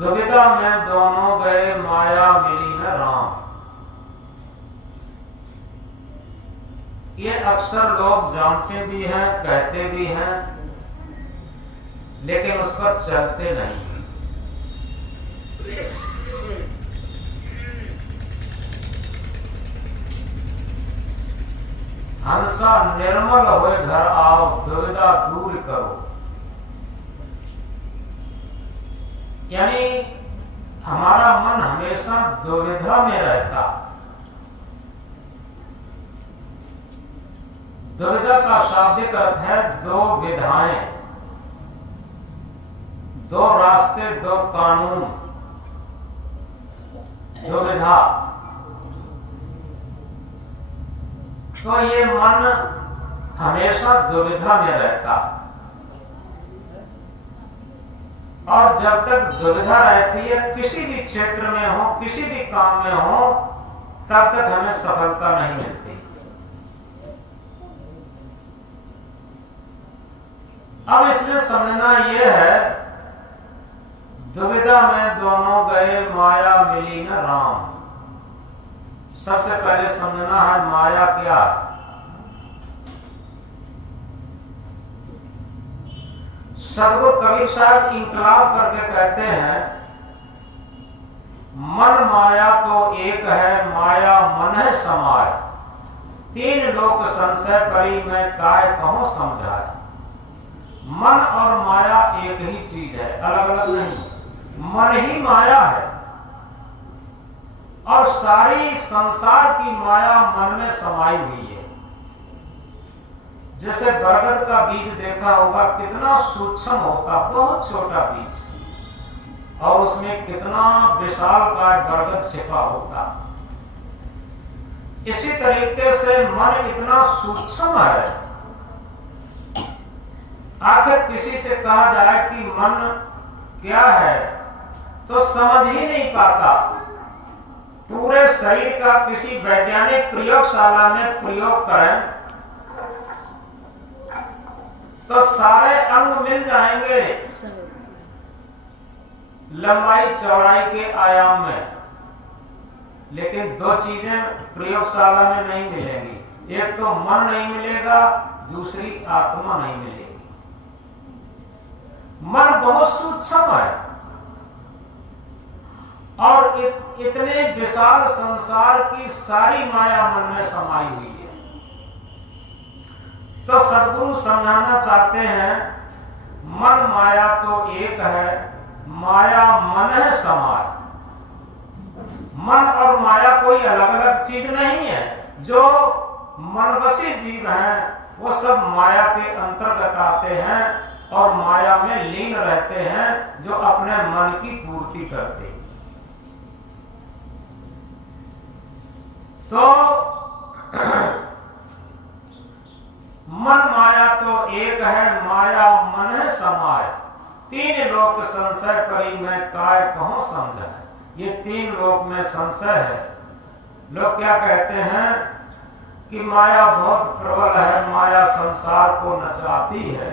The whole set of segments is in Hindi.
दुविधा में दोनों गए माया मिली न राम। ये अक्सर लोग जानते भी हैं, कहते भी हैं, लेकिन उस पर चलते नहीं। हंसा निर्मल होए घर आओ, दुविधा दूर करो। यानी हमारा मन हमेशा दुविधा में रहता। दुविधा का शाब्दिक अर्थ है दो विधाएं, दो रास्ते, दो कानून, दुविधा। तो ये मन हमेशा दुविधा में रहता, और जब तक दुविधा रहती है किसी भी क्षेत्र में हो, किसी भी काम में हो, तब तक हमें सफलता नहीं मिलती। अब इसमें समझना यह है, दुविधा में दोनों गए माया मिली न राम। सबसे पहले समझना है माया क्या। सदगुरु कबीर साहब इंकलाब करके कहते हैं, मन माया तो एक है, माया मन है समाय। तीन लोक संशय करी, मैं काय कहूं समझाए। मन और माया एक ही चीज है, अलग अलग नहीं। मन ही माया है, और सारी संसार की माया मन में समाई हुई है। जैसे बरगद का बीज देखा होगा, कितना सूक्ष्म होता, बहुत छोटा बीज, और उसमें कितना विशालकाय बरगद छिपा होता। इसी तरीके से मन इतना सूक्ष्म है, आखिर किसी से कहा जाए कि मन क्या है तो समझ ही नहीं पाता। पूरे शरीर का किसी वैज्ञानिक प्रयोगशाला में प्रयोग करें तो सारे अंग मिल जाएंगे लंबाई चौड़ाई के आयाम में, लेकिन दो चीजें प्रयोगशाला में नहीं मिलेंगी। एक तो मन नहीं मिलेगा, दूसरी आत्मा नहीं मिलेगी। मन बहुत सूक्ष्म है, और इतने विशाल संसार की सारी माया मन में समाई हुई है। तो सद्गुरु समझाना चाहते हैं, मन माया तो एक है, माया मन है समाय। मन और माया कोई अलग अलग चीज नहीं है। जो मनवशी जीव हैं वो सब माया के अंतर्गत आते हैं और माया में लीन रहते हैं, जो अपने मन की पूर्ति करते हैं। तो मन माया तो एक है, माया मन है समाय। तीन लोक संशय करी, मैं काय कहूं समझाए। ये तीन लोक में संशय है। लोग क्या कहते हैं कि माया बहुत प्रबल है, माया संसार को नचाती है,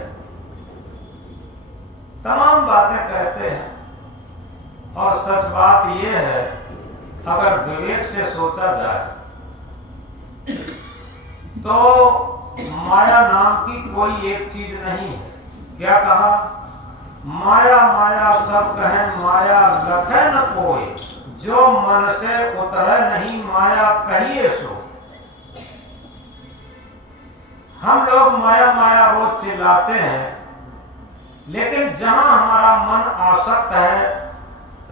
तमाम बातें कहते हैं। और सच बात यह है, अगर विवेक से सोचा जाए तो माया नाम की कोई एक चीज नहीं है। क्या कहा? माया माया सब कहें, माया लखे न कोई। जो मन से उतरे नहीं, माया कहिए सो। हम लोग माया माया रोज चिल्लाते हैं, लेकिन जहां हमारा मन आसक्त है,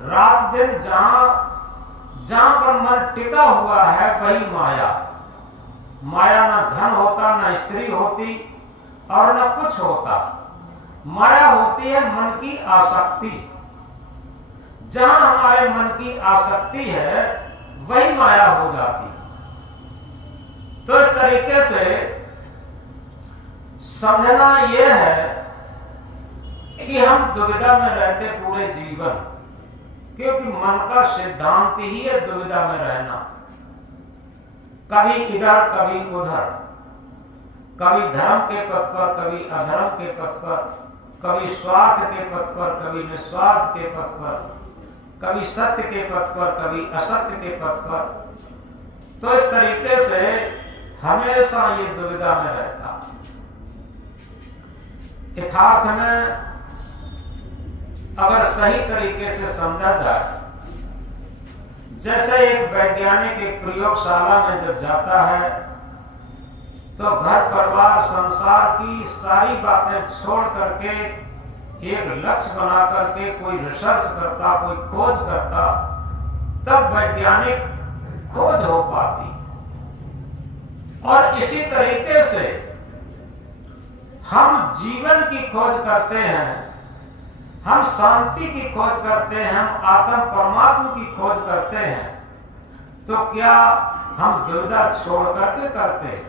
रात दिन जहां पर मन टिका हुआ है, वही माया। माया न धन होता, न स्त्री होती, और न कुछ होता। माया होती है मन की आसक्ति। जहां हमारे मन की आसक्ति है, वही माया हो जाती। तो इस तरीके से समझना यह है कि हम दुविधा में रहते पूरे जीवन, क्योंकि मन का सिद्धांत ही है दुविधा में रहना। कभी इधर कभी उधर, कभी धर्म के पथ पर, कभी अधर्म के पथ पर, कभी स्वार्थ के पथ पर, कभी निस्वार्थ के पथ पर। कभी सत्य के पथ पर, कभी असत्य के पथ पर। तो इस तरीके से हमेशा ये दुविधा में रहता। यथार्थ में अगर सही तरीके से समझा जाए, जैसे एक वैज्ञानिक एक प्रयोगशाला में जब जाता है तो घर परिवार संसार की सारी बातें छोड़ करके एक लक्ष्य बना करके कोई रिसर्च करता, कोई खोज करता, तब वैज्ञानिक खोज हो पाती। और इसी तरीके से हम जीवन की खोज करते हैं, हम शांति की खोज करते हैं, हम आत्म परमात्मा की खोज करते हैं, तो क्या हम दुविधा छोड़ करके करते हैं?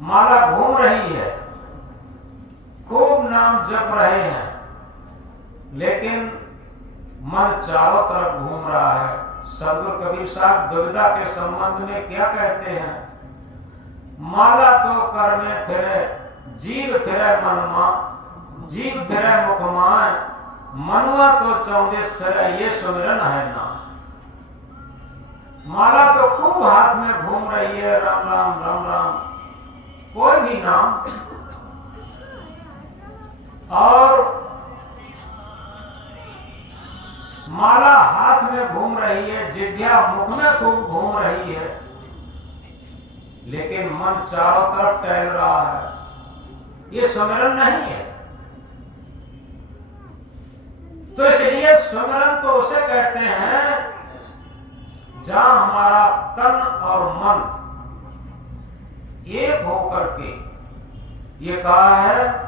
माला घूम रही है, खूब नाम जप रहे हैं, लेकिन मन चारों तरफ घूम रहा है। सदगुरु कबीर साहब दुविधा के संबंध में क्या कहते हैं? माला तो कर में फिरे, जीव फिरे मनमा, जीव फिरे मुखमाए, मनुआ तो 14 फिरे, ये सुमिरन है ना। माला तो खूब हाथ में घूम रही है, राम राम राम राम, कोई भी नाम, और माला हाथ में घूम रही है, जिह्वा मुख में खूब घूम रही है, लेकिन मन चारों तरफ टहल रहा है। ये सुमिरन नहीं है। तो इसलिए सुमिरन तो उसे कहते हैं जहां हमारा तन और मन एक होकर के, ये कहा है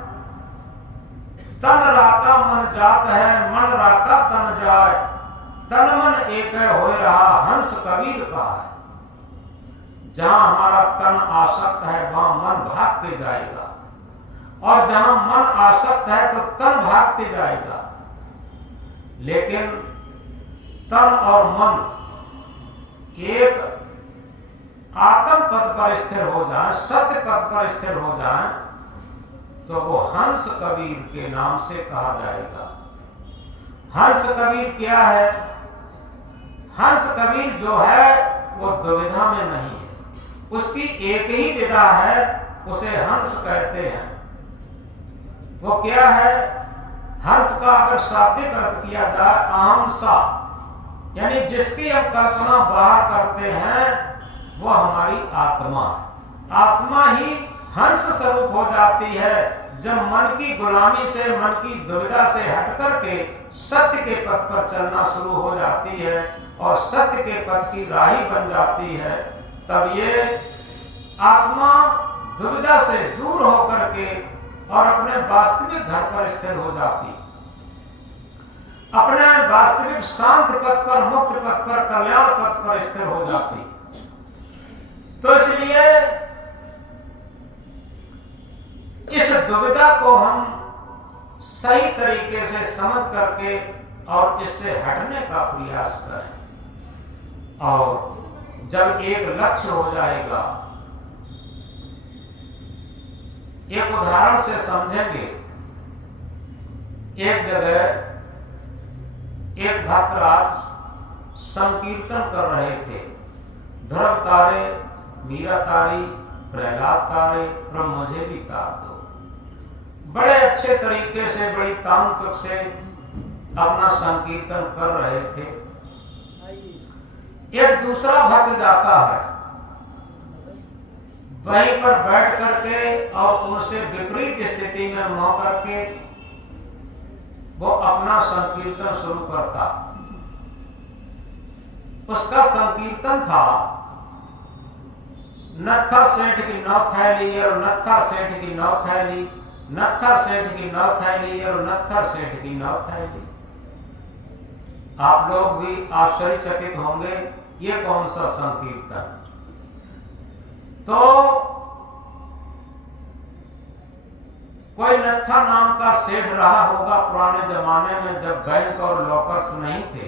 तन राता मन जात है, मन राता तन जाए, तन मन एक हो रहा, हंस कबीर कहा है। जहां हमारा तन आसक्त है वहां मन भाग के जाएगा, और जहां मन आसक्त है तो तन भाग के जाएगा। लेकिन तन और मन एक आत्म पद पर स्थिर हो जाए, सत्य पद पर स्थिर हो जाए, तो वो हंस कबीर के नाम से कहा जाएगा। हंस कबीर क्या है? हंस कबीर जो है वो दुविधा में नहीं है, उसकी एक ही विधा है, उसे हंस कहते हैं। वो क्या है? हंस का अगर शाब्दिक अर्थ किया जाए अहम सा, यानी जिसकी हम कल्पना बाहर करते हैं वो हमारी आत्मा है। आत्मा ही हंस स्वरूप हो जाती है जब मन की गुलामी से, मन की दुविधा से हट करके सत्य के पथ पर चलना शुरू हो जाती है और सत्य के पथ की राही बन जाती है। तब ये आत्मा दुविधा से दूर होकर के और अपने वास्तविक घर पर स्थिर हो जाती, अपने वास्तविक शांत पथ पर, मुक्त पथ पर, कल्याण पथ पर स्थिर हो जाती। तो इसलिए इस दुविधा को हम सही तरीके से समझ करके और इससे हटने का प्रयास करें, और जब एक लक्ष्य हो जाएगा, एक उदाहरण से समझेंगे। एक जगह एक भक्तराज संकीर्तन कर रहे थे, ध्रुव तारे, मीरा तारी, प्रहलाद तारे, ब्रह्म मुझे भी तार दो। बड़े अच्छे तरीके से, बड़ी तांतुक से अपना संकीर्तन कर रहे थे। एक दूसरा भक्त जाता है, वहीं पर बैठ करके और उनसे विपरीत स्थिति में मोह करके वो अपना संकीर्तन शुरू करता। उसका संकीर्तन था नत्था सेठ की 9 थैली और नत्था सेठ की 9 थैली, नत्था सेठ की 9 थैली और नत्था सेठ की 9 थैली। आप लोग भी आश्चर्यचकित होंगे, ये कौन सा संकीर्तन? तो कोई नत्था नाम का सेठ रहा होगा पुराने जमाने में, जब बैंक और लॉकर्स नहीं थे,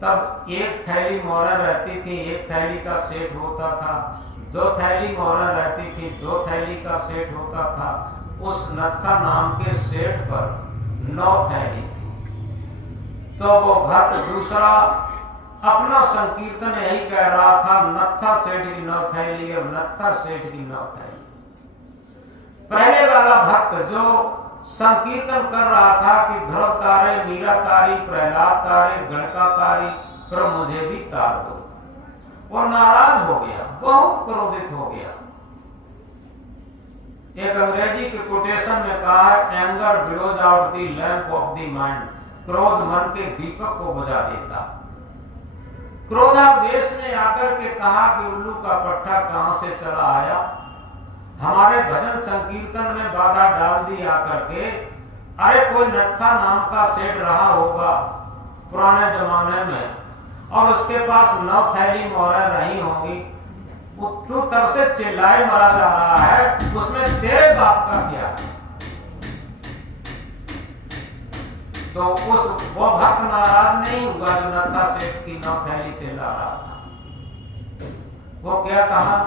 तब एक थैली मोहरें रहती थी, एक थैली का सेठ होता था। 2 थैली मोहरें रहती थी, 2 थैली का सेठ होता था। उस नत्था नाम के सेठ पर 9 थैली थी। तो वो भक्त दूसरा अपना संकीर्तन यही कह रहा था, नत्था सेठ की नौ थैली और नत्था सेठ की नौ थैली। पहले वाला भक्त जो संकीर्तन कर रहा था कि ध्रुव तारे, मीरा तारी, प्रहलाद तारे, गणका तारी, पर मुझे भी तार दो, वो नाराज हो गया, बहुत क्रोधित हो गया। एक अंग्रेजी के कोटेशन में कहा है, anger blows out the lamp of the mind, क्रोध मन के दीपक को बुझा देता। क्रोधावेश ने आकर के कहा कि उल्लू का पट्टा कहां से चला आया, हमारे भजन संकीर्तन में बाधा डाल दी आकर के। अरे कोई नत्था नाम का सेठ रहा होगा पुराने जमाने में, और उसके पास 9 थैली मोहरें रही होंगी, तू तब से चिल्लाए मरा जा रहा है, उसमें तेरे बाप का क्या है? तो वो भक्त नाराज नहीं हुआ जो नत्था सेठ की 9 थैली चिल्ला रहा था। वो क्या कहा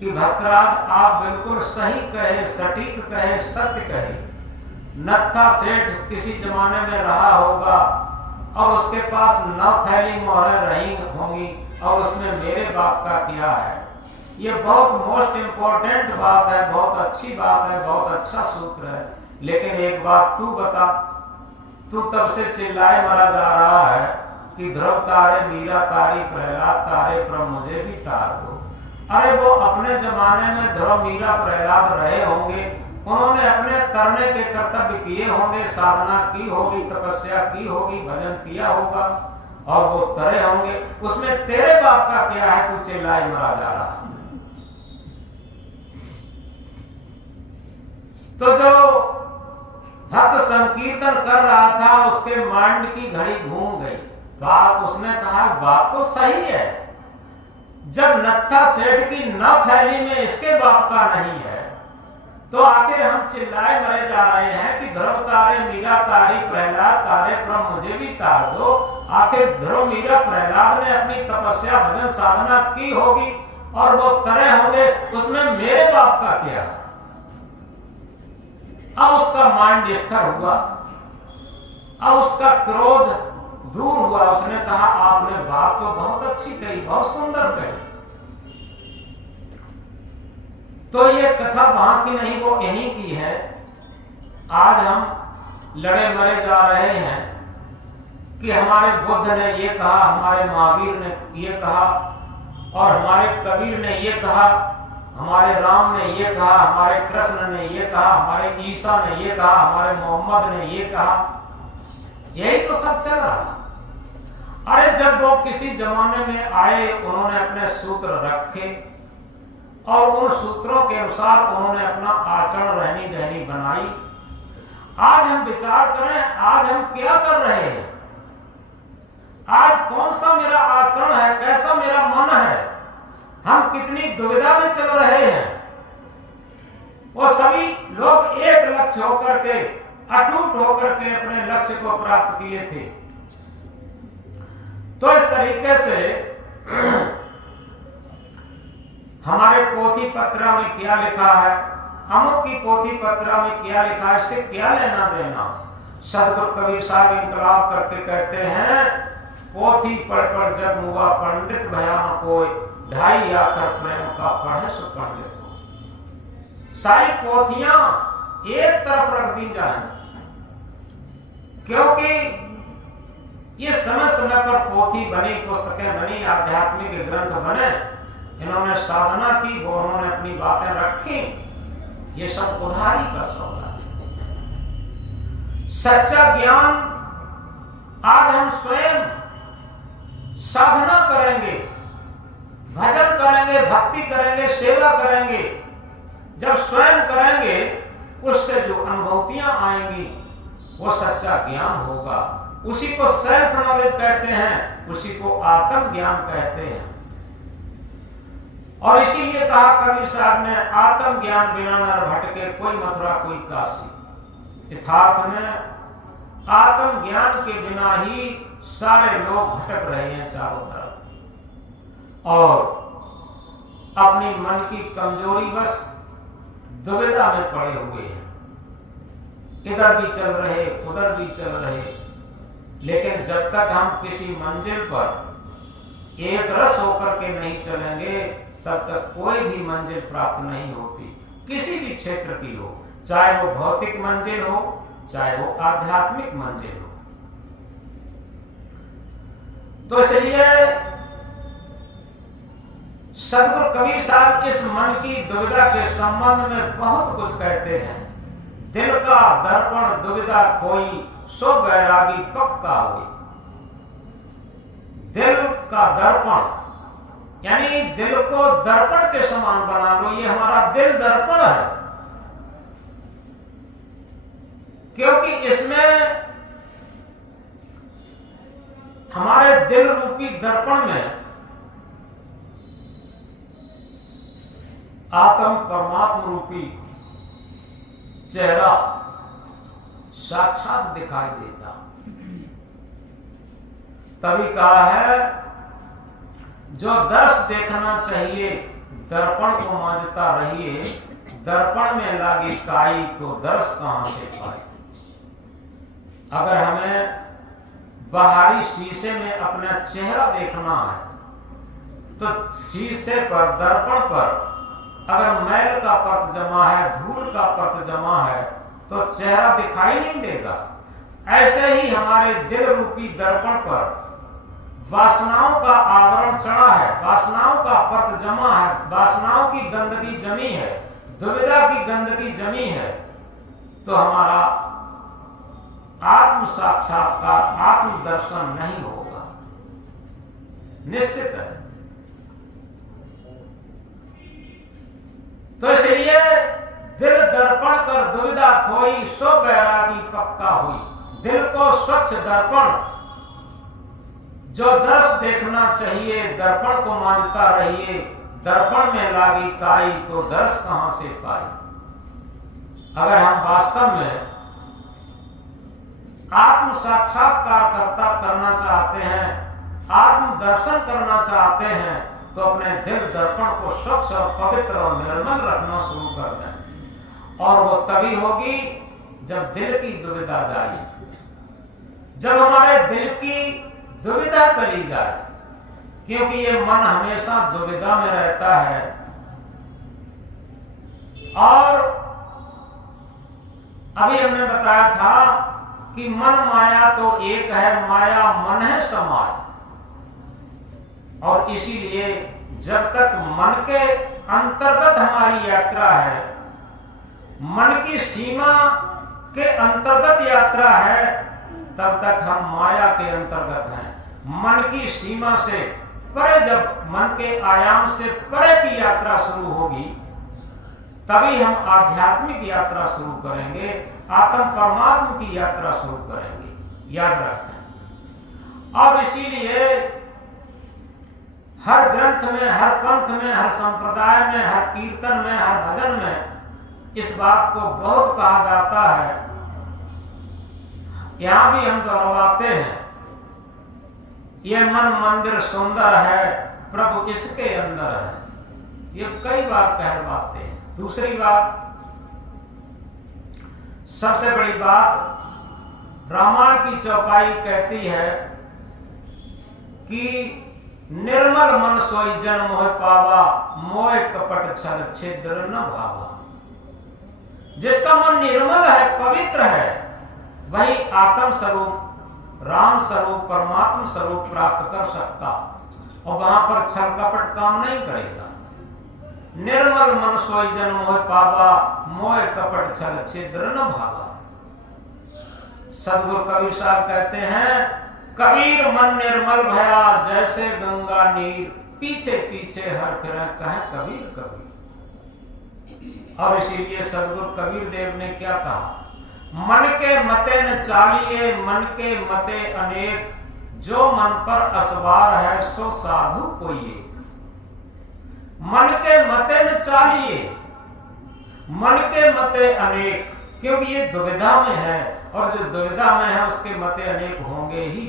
कि भक्तराज आप बिल्कुल सही कहे, सटीक कहे, सत्य कहे। नत्था सेठ किसी जमाने में रहा होगा और उसके पास 9 थैली मोहरें रही होंगी, और उसमें मेरे बाप का क्या है? ये बहुत मोस्ट इंपॉर्टेंट बात है, बहुत अच्छी बात है, बहुत अच्छा सूत्र है। लेकिन एक बात तू बता, तू तब से चिल्लाए मरा जा रहा है कि ध्रुव तारे, मीरा तारी, प्रहलाद तारे, पर मुझे भी तार दो। अरे वो अपने जमाने में ध्रुव, मीरा, प्रहलाद रहे होंगे, उन्होंने अपने तरने के कर्तव्य किए होंगे, साधना की होगी, तपस्या की होगी, भजन किया होगा, और वो तरे होंगे, उसमें तेरे बाप का क्या है? तू चिल्लाए मरा जा रहा है। तो जो भक्त संकीर्तन कर रहा था, उसके माइंड की घड़ी घूम गई। बात उसने कहा, बात तो सही है, जब नत्था सेठ की 9 थैली में इसके बाप का नहीं है, तो आखिर हम चिल्लाए मरे जा रहे हैं कि ध्रुव तारे, मीरा तारी, प्रहलाद तारे, पर मुझे भी तार दो। आखिर ध्रुव, मीरा, प्रहलाद ने अपनी तपस्या, भजन, साधना की होगी और वो तरे होंगे, उसमें मेरे बाप का क्या? अब उसका माइंड स्थिर हुआ, अब उसका क्रोध दूर हुआ। उसने कहा, आपने बात तो बहुत अच्छी कही, बहुत सुंदर कही। तो ये कथा वहां की नहीं, वो यहीं की है। आज हम लड़े मरे जा रहे हैं कि हमारे बुद्ध ने ये कहा, हमारे महावीर ने ये कहा, और हमारे कबीर ने ये कहा, हमारे राम ने ये कहा, हमारे कृष्ण ने ये कहा, हमारे ईसा ने ये कहा, हमारे मोहम्मद ने ये कहा। यही तो सब चल रहा। अरे जब लोग किसी जमाने में आए, उन्होंने अपने सूत्र रखे और उन सूत्रों के अनुसार उन्होंने अपना आचरण, रहनी गहनी बनाई। आज हम विचार करें, आज हम क्या कर रहे हैं? आज कौन सा मेरा आचरण है, कैसा मेरा मन है, हम कितनी दुविधा में चल रहे हैं। वो सभी लोग एक लक्ष्य होकर के, अटूट होकर के अपने लक्ष्य को प्राप्त किए थे। तो इस तरीके से हमारे पोथी पत्रा में क्या लिखा है, अमुक की पोथी पत्रा में क्या लिखा है, इससे क्या लेना देना। सदगुरु कबीर साहब इंकलाब करके कहते हैं, पोथी पढ़ पढ़ जग मुआ, पंडित भयान कोई, 2.5 आखर प्रेम का पढ़े सो पढ़ ले। सारी पोथियां एक तरफ रख दी जाए, क्योंकि ये समय समय पर पोथी बनी, पुस्तकें बनी, आध्यात्मिक ग्रंथ बने, इन्होंने साधना की, वो उन्होंने अपनी बातें रखी, ये सब उधारी का सौदा है। सच्चा ज्ञान आज हम स्वयं साधना करेंगे, भजन करेंगे, भक्ति करेंगे, सेवा करेंगे। जब स्वयं करेंगे, उससे जो अनुभूतियां आएंगी वो सच्चा ज्ञान होगा। उसी को सेल्फ नॉलेज कहते हैं, उसी को आत्म ज्ञान कहते हैं। और इसीलिए कहा कबीर साहब ने, आत्म ज्ञान बिना नर भटके, कोई मथुरा कोई काशी। यथार्थ में आत्म ज्ञान के बिना ही सारे लोग भटक रहे हैं चारों तरफ, और अपनी मन की कमजोरी बस दुविधा में पड़े हुए हैं। इधर भी चल रहे, उधर भी चल रहे, लेकिन जब तक हम किसी मंजिल पर एक रस होकर के नहीं चलेंगे तब तक कोई भी मंजिल प्राप्त नहीं होती, किसी भी क्षेत्र की हो, चाहे वो भौतिक मंजिल हो, चाहे वो आध्यात्मिक मंजिल हो। तो इसलिए सदगुरु कबीर साहब इस मन की दुविधा के संबंध में बहुत कुछ कहते हैं। दिल का दर्पण दुविधा कोई, सो बैरागी पक्का हुई। दिल का दर्पण यानी दिल को दर्पण के समान बना लो, ये हमारा दिल दर्पण है, क्योंकि इसमें हमारे दिल रूपी दर्पण में आत्म परमात्मा रूपी चेहरा साक्षात दिखाई देता। तभी कहा है, जो दर्श देखना चाहिए दर्पण को मांझता रहिए, दर्पण में लागी काई तो दर्श कहां से पाई। अगर हमें बाहरी शीशे में अपना चेहरा देखना है तो शीशे पर, दर्पण पर अगर मैल का परत जमा है, धूल का परत जमा है, तो चेहरा दिखाई नहीं देगा। ऐसे ही हमारे दिल रूपी दर्पण पर वासनाओं का आवरण चढ़ा है, वासनाओं का परत जमा है, वासनाओं की गंदगी जमी है, दुविधा की गंदगी जमी है, तो हमारा आत्म साक्षात्कार, आत्म दर्शन नहीं होगा, निश्चित है। तो इसलिए दिल दर्पण कर दुविधा खोई, सो बैरागी पक्का हुई। दिल को स्वच्छ दर्पण, जो दर्श देखना चाहिए दर्पण को मांझता रहिए, दर्पण में लागी काई तो दर्श कहां से पाई। अगर हम वास्तव में आत्म साक्षात्कार करना चाहते हैं, आत्म दर्शन करना चाहते हैं, तो अपने दिल दर्पण को स्वच्छ और पवित्र और निर्मल रखना शुरू कर दें। और वो तभी होगी जब दिल की दुविधा जाए, जब हमारे दिल की दुविधा चली जाए, क्योंकि ये मन हमेशा दुविधा में रहता है। और अभी हमने बताया था कि मन माया तो एक है, माया मन है समाय। और इसीलिए जब तक मन के अंतर्गत हमारी यात्रा है, मन की सीमा के अंतर्गत यात्रा है, तब तक हम माया के अंतर्गत हैं। मन की सीमा से परे, जब मन के आयाम से परे की यात्रा शुरू होगी, तभी हम आध्यात्मिक यात्रा शुरू करेंगे, आत्म परमात्मा की यात्रा शुरू करेंगे, याद रखें। और इसीलिए हर ग्रंथ में, हर पंथ में, हर संप्रदाय में, हर कीर्तन में, हर भजन में इस बात को बहुत कहा जाता है। यहां भी हम दोहराते हैं, ये मन मंदिर सुंदर है, प्रभु इसके अंदर है। ये कई बार कहलवाते हैं। दूसरी बात, सबसे बड़ी बात, रामायण की चौपाई कहती है कि निर्मल मन सोई जन मोह पावा, मोह कपट छल छिद्र न भावा। जिसका मन निर्मल है, पवित्र है, वही आत्म स्वरूप, राम स्वरूप, परमात्मा स्वरूप प्राप्त कर सकता, और वहां पर छल कपट काम नहीं करेगा। निर्मल मन सोई जन मोह पावा, मोह कपट छल छिद्र न भावा। सदगुरु कबीर साहब कहते हैं, कबीर मन निर्मल भया जैसे गंगा नीर, पीछे पीछे हर फिर कहे कबीर कबीर। और इसीलिए सदगुरु कबीर देव ने क्या कहा, मन के मते न चालिए, मन के मते अनेक, जो मन पर असवार है सो साधु कोई एक। मन के मते न चालिए, मन के मते अनेक, क्योंकि ये दुविधा में है, और जो दुविधा में है उसके मते अनेक होंगे ही।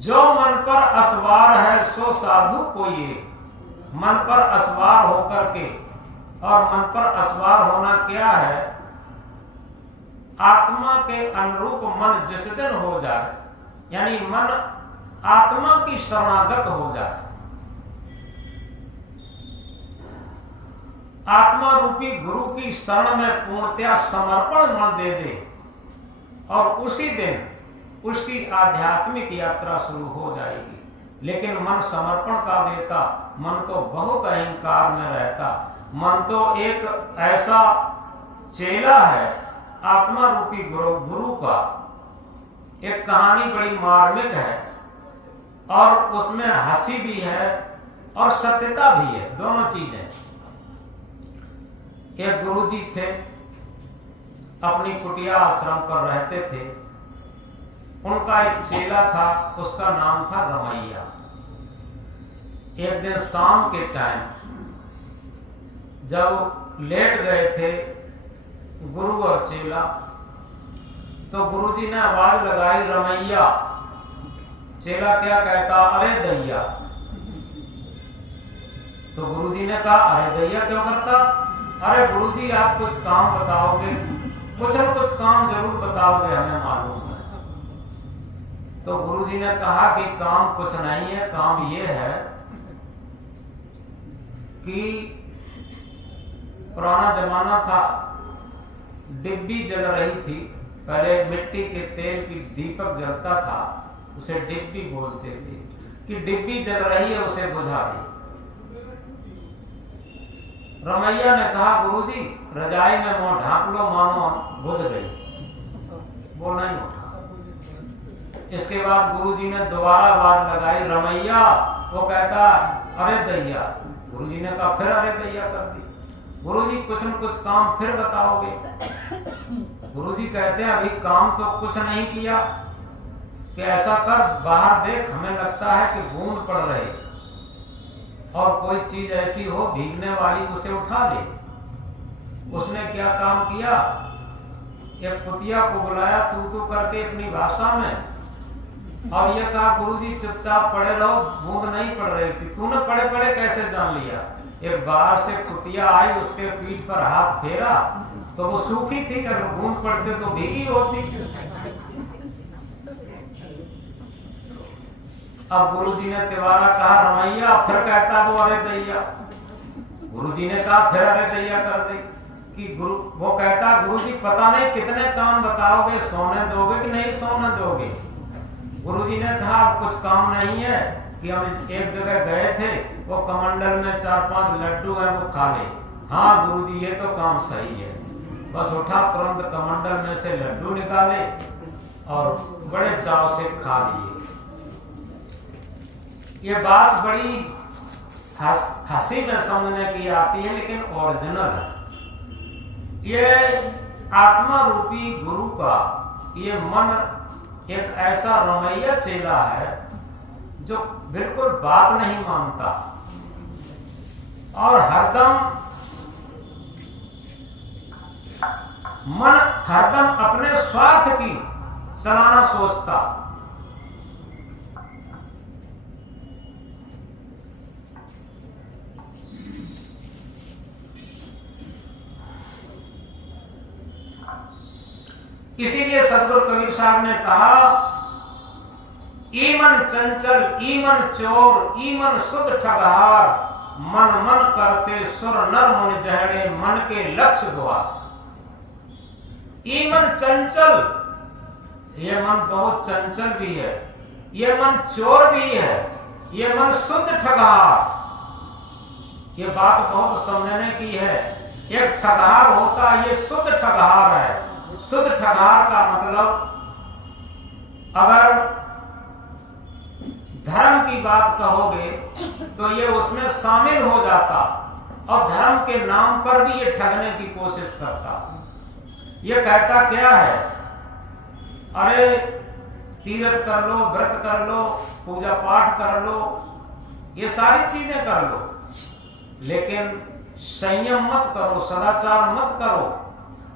जो मन पर असवार है सो साधु कोई एक। मन पर असवार होकर के, और मन पर असवार होना क्या है, आत्मा के अनुरूप मन जिस दिन हो जाए, यानी मन आत्मा की शरणागत हो जाए, आत्मा रूपी गुरु की शरण में पूर्णतया समर्पण मन दे दे, और उसी दिन उसकी आध्यात्मिक यात्रा शुरू हो जाएगी। लेकिन मन समर्पण का देता, मन तो बहुत अहंकार में रहता, मन तो एक ऐसा चेला है आत्मा रूपी गुरु का। एक कहानी बड़ी मार्मिक है और उसमें हंसी भी है और सत्यता भी है, दोनों चीजें। एक गुरुजी थे, अपनी कुटिया आश्रम पर रहते थे। उनका एक चेला था, उसका नाम था रमैया। एक दिन शाम के टाइम जब लेट गए थे गुरु और चेला, तो गुरुजी ने आवाज लगाई, रमैया। चेला क्या कहता, अरे दैया। तो गुरुजी ने कहा, अरे दैया क्यों करता? अरे गुरुजी आप कुछ काम बताओगे, कुछ न कुछ काम जरूर बताओगे, हमें मालूम है। तो गुरुजी ने कहा कि काम कुछ नहीं है, काम ये है कि पुराना जमाना था, डिब्बी जल रही थी। पहले मिट्टी के तेल की दीपक जलता था, उसे डिब्बी बोलते थे, कि डिब्बी जल रही है, उसे बुझा दे। रमैया ने कहा, गुरुजी रजाई में मुंह ढांक लो, मानो बुझ गई। वो नहीं उठा। इसके बाद गुरुजी ने दोबारा आवाज लगाई, रमैया। वो कहता, अरे दैया। गुरुजी ने कहा, फिर अरे दैया कर दी। गुरुजी कुछ न कुछ काम फिर बताओगे? गुरुजी कहते हैं, अभी काम तो कुछ नहीं किया, कि ऐसा कर, बाहर देख, हमें लगता है कि बूंद पड़ रही, और कोई चीज ऐसी हो भीगने वाली, उसे उठा ले। उसने क्या काम किया, एक कुतिया को बुलाया तू करके अपनी भाषा में, और ये कहा, गुरुजी चुपचाप पड़े रहो, बूंद नहीं पड़ रही थी। तूने पड़े पड़े कैसे जान लिया? एक बाहर से कुतिया आई, उसके पीठ पर हाथ फेरा तो वो सूखी थी, अगर बूंद पड़ते तो भीगी होती। अब गुरुजी ने तिवारा कहा, रमैया। फिर कहता वो, अरे दैया। गुरुजी ने कहा, फिर अरे दैया कर दी। कि वो कहता, गुरुजी पता नहीं कितने काम बताओगे, सोने दोगे कि नहीं सोने दोगे? गुरुजी ने कहा, अब कुछ काम नहीं है, कि हम एक जगह गए थे, वो कमंडल में 4-5 लड्डू हैं, वो खा ले। हाँ गुरुजी, ये तो काम सही है। बस उठा, तुरंत कमंडल में से लड्डू निकाले और बड़े चाव से खा लिए। ये बात बड़ी हंसी में समझने की आती है, लेकिन ओरिजिनल है। ये आत्मा रूपी गुरु का ये मन एक ऐसा रमैया चेला है जो बिल्कुल बात नहीं मानता और हरदम अपने स्वार्थ की चलाना सोचता। इसीलिए सदगुरु कबीर साहब ने कहा, ईमन चंचल, ईमन चोर, ईमन शुद्ध ठगहार, मन मन करते सुर नर मुनि जहड़े, मन के लक्ष्य द्वार। ईमन चंचल, ये मन बहुत चंचल भी है, ये मन चोर भी है, ये मन शुद्ध ठगहार। ये बात बहुत समझने की है। एक ठगहार होता है, ये शुद्ध ठगहार है। शुद्ध ठगहार का मतलब, अगर धर्म की बात कहोगे तो ये उसमें शामिल हो जाता और धर्म के नाम पर भी ये ठगने की कोशिश करता। ये कहता क्या है, अरे तीर्थ कर लो, व्रत कर लो, पूजा पाठ कर लो, ये सारी चीजें कर लो, लेकिन संयम मत करो, सदाचार मत करो,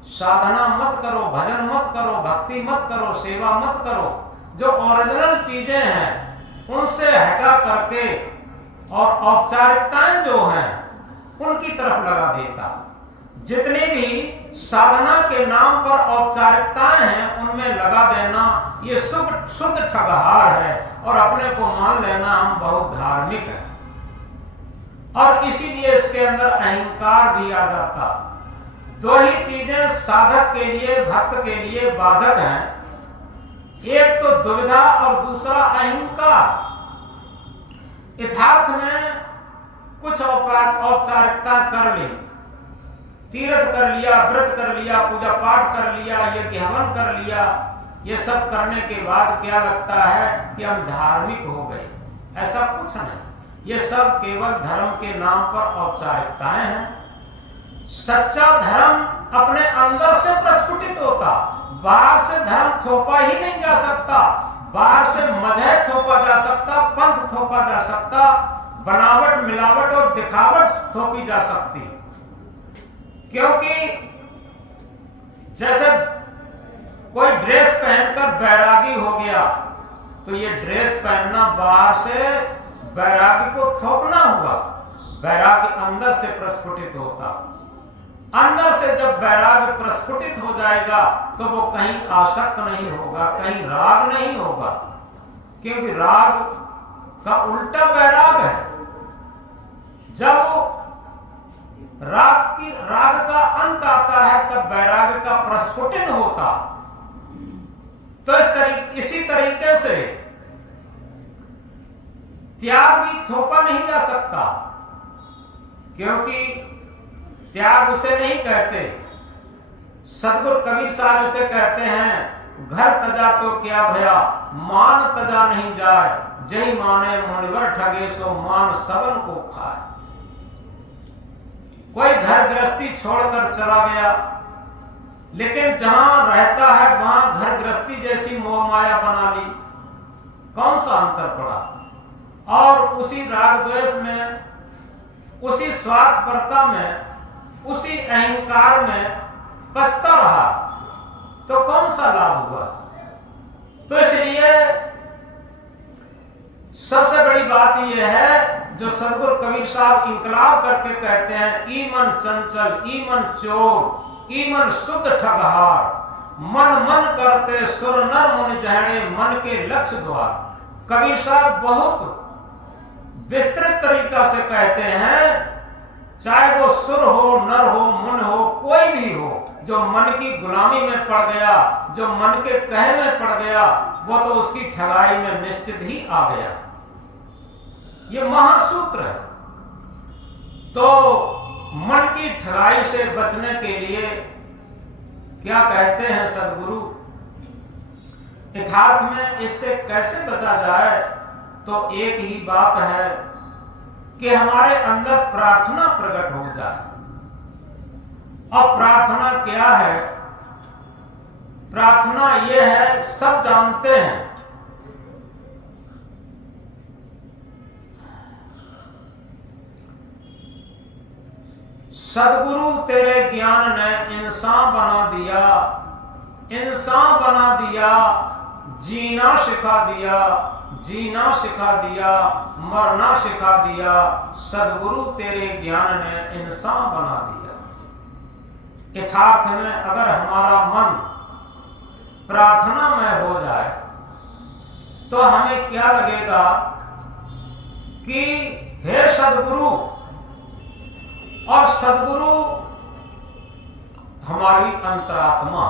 साधना मत करो, भजन मत करो, भक्ति मत करो, सेवा मत करो। जो ओरिजिनल चीजें हैं उनसे हटा करके और औपचारिकताएं जो हैं उनकी तरफ लगा देता। जितनी भी साधना के नाम पर औपचारिकताएं हैं उनमें लगा देना ये शुद्ध ठगहार है और अपने को मान लेना हम बहुत धार्मिक हैं। और इसीलिए इसके अंदर अहंकार भी आ जाता। दो ही चीजें साधक के लिए, भक्त के लिए बाधक हैं, एक तो दुविधा और दूसरा अहंकार। यथार्थ में कुछ औपचारिकता कर ली, तीर्थ कर लिया, व्रत कर लिया, पूजा पाठ कर लिया, यज्ञ हवन कर लिया, ये सब करने के बाद क्या लगता है कि हम धार्मिक हो गए। ऐसा कुछ नहीं, ये सब केवल धर्म के नाम पर औपचारिकताएं हैं। सच्चा धर्म अपने अंदर से प्रस्फुटित होता, बाहर से धर्म थोपा ही नहीं जा सकता। बाहर से मजहब थोपा जा सकता, पंथ थोपा जा सकता, बनावट, मिलावट और दिखावट थोपी जा सकती। क्योंकि जैसे कोई ड्रेस पहनकर बैरागी हो गया तो ये ड्रेस पहनना बाहर से बैरागी को थोपना हुआ। बैरागी अंदर से प्रस्फुटित होता। अंदर से जब बैराग प्रस्फुटित हो जाएगा तो वो कहीं आसक्त नहीं होगा, कहीं राग नहीं होगा, क्योंकि राग का उल्टा बैराग है। जब राग का अंत आता है तब बैराग का प्रस्फुटन होता। तो इसी तरीके से त्याग भी थोपा नहीं जा सकता, क्योंकि त्याग उसे नहीं कहते। सदगुरु कबीर साहब इसे कहते हैं, घर तजा तो क्या भया, मान तजा नहीं जाए, जय माने मुनिवर ठगे सो मान सबन को खाए। कोई घर गृहस्थी छोड़कर चला गया, लेकिन जहां रहता है वहां घर गृहस्थी जैसी मोह माया बना ली। कौन सा अंतर पड़ा? और उसी राग द्वेष में, उसी स्वार्थपरता में, उसी अहंकार में बसता रहा, तो कौन सा लाभ हुआ? तो इसलिए सबसे बड़ी बात यह है जो सदगुरु कबीर साहब इंकलाब करके कहते हैं, ईमन चंचल, ईमन चोर, ईमन शुद्ध ठगहार, मन मन करते सुर नर मुनि जहणे, मन के लक्ष्य द्वार। कबीर साहब बहुत विस्तृत तरीका से कहते हैं, चाहे वो सुर हो, नर हो, मुन हो, कोई भी हो, जो मन की गुलामी में पड़ गया, जो मन के कहे में पड़ गया, वो तो उसकी ठगाई में निश्चित ही आ गया। ये महासूत्र है। तो मन की ठगाई से बचने के लिए क्या कहते हैं सदगुरु? यथार्थ में इससे कैसे बचा जाए? तो एक ही बात है कि हमारे अंदर प्रार्थना प्रकट हो जाए। अब प्रार्थना क्या है? प्रार्थना यह है, सब जानते हैं, सदगुरु तेरे ज्ञान ने इंसान बना दिया, इंसान बना दिया, जीना सिखा दिया, जीना सिखा दिया, मरना सिखा दिया। सदगुरु तेरे ज्ञान ने इंसान बना दिया। यथार्थ में अगर हमारा मन प्रार्थना में हो जाए तो हमें क्या लगेगा कि हे सदगुरु, और सदगुरु हमारी अंतरात्मा।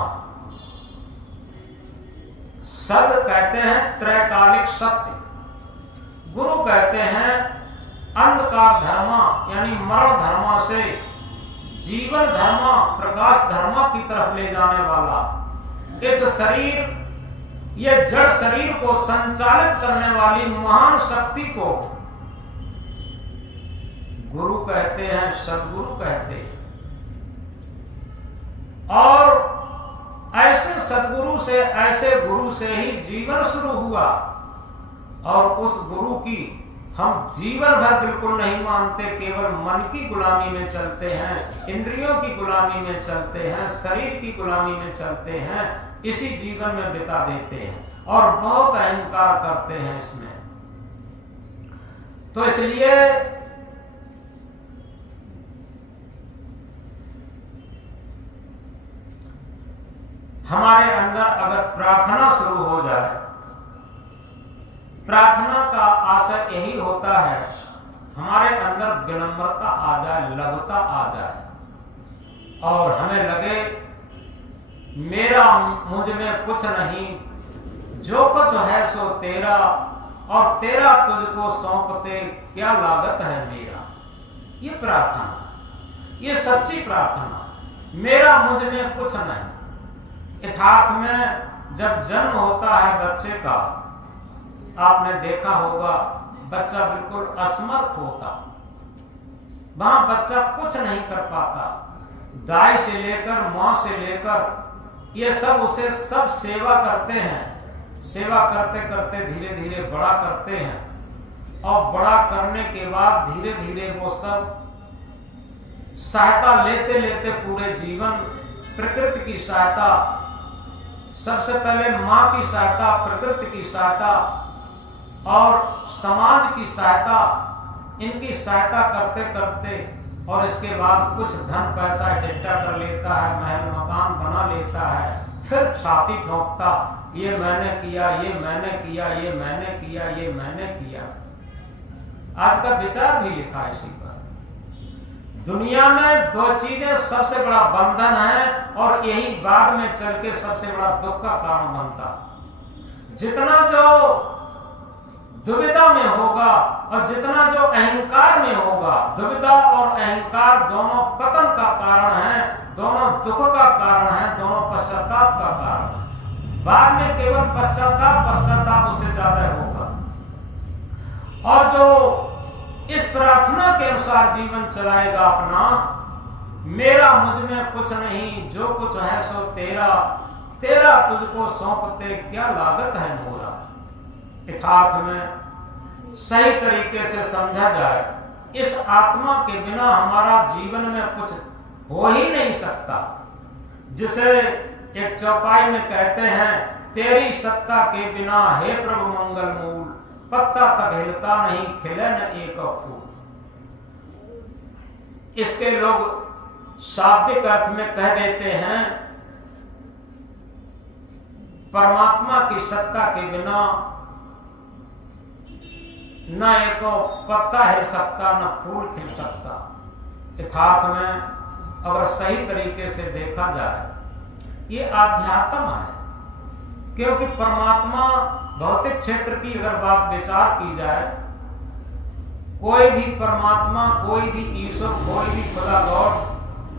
सद कहते हैं त्रैकालिक सत्य, गुरु कहते हैं अंधकार धर्मा यानी मरण धर्मा से जीवन धर्मा, प्रकाश धर्मा की तरफ ले जाने वाला। इस शरीर, ये जड़ शरीर को संचालित करने वाली महान शक्ति को गुरु कहते हैं, सदगुरु कहते हैं। और ऐसे सदगुरु से, ऐसे गुरु से ही जीवन शुरू हुआ। और उस गुरु की हम जीवन भर बिल्कुल नहीं मानते, केवल मन की गुलामी में चलते हैं, इंद्रियों की गुलामी में चलते हैं, शरीर की गुलामी में चलते हैं, इसी जीवन में बिता देते हैं और बहुत अहंकार करते हैं इसमें। तो इसलिए हमारे अंदर अगर प्रार्थना शुरू हो जाए, प्रार्थना का आशय यही होता है हमारे अंदर विनम्रता आ जाए, लघुता आ जाए और हमें लगे मेरा मुझ में कुछ नहीं, जो कुछ है सो तेरा और तेरा तुझको सौंपते क्या लागत है मेरा। ये प्रार्थना, ये सच्ची प्रार्थना, मेरा मुझ में कुछ नहीं। यथार्थ में जब जन्म होता है बच्चे का, आपने देखा होगा बच्चा बिल्कुल असमर्थ होता, वहां बच्चा कुछ नहीं कर पाता। दाई से लेकर मां से लेकर ये सब उसे सब सेवा करते हैं, सेवा करते करते धीरे धीरे बड़ा करते हैं और बड़ा करने के बाद धीरे धीरे वो सब सहायता लेते लेते पूरे जीवन प्रकृति की सहायता, सबसे पहले मां की सहायता, प्रकृति की सहायता और समाज की सहायता, इनकी सहायता करते करते और इसके बाद कुछ धन पैसा इकट्ठा कर लेता है, महल मकान बना लेता है, फिर छाती ठोंकता ये मैंने किया, ये मैंने किया, ये मैंने किया, ये मैंने किया। आज का विचार भी लिखा है इसी पर। दुनिया में दो चीजें सबसे बड़ा बंधन है और यही बाद में चल के सबसे बड़ा दुख का कारण बनता। जितना जो दुविधा में होगा और जितना जो अहंकार में होगा, दुविधा और अहंकार दोनों पतन का कारण है, दोनों दुख का कारण है, दोनों पश्चाताप का कारण है। बाद में केवल पश्चाताप उससे ज्यादा होगा। और जो इस प्रार्थना के अनुसार जीवन चलाएगा अपना, मेरा मुझ में कुछ नहीं, जो कुछ है सो तेरा, तेरा तुझको सौंपते क्या लागत है मोरा। यथार्थ में सही तरीके से समझा जाए, इस आत्मा के बिना हमारा जीवन में कुछ हो ही नहीं सकता। जिसे एक चौपाई में कहते हैं, तेरी सत्ता के बिना हे प्रभु मंगल मूल, पत्ता तक हिलता नहीं, खिले न एक फूल। इसके लोग शाब्दिक अर्थ में कह देते हैं, परमात्मा की सत्ता के बिना न एक पत्ता हिल सकता, न फूल खिल सकता। यथार्थ में अगर सही तरीके से देखा जाए, ये आध्यात्म है। क्योंकि परमात्मा भौतिक क्षेत्र की अगर बात विचार की जाए, कोई भी परमात्मा, कोई भी ईश्वर, कोई भी खुदा गॉड,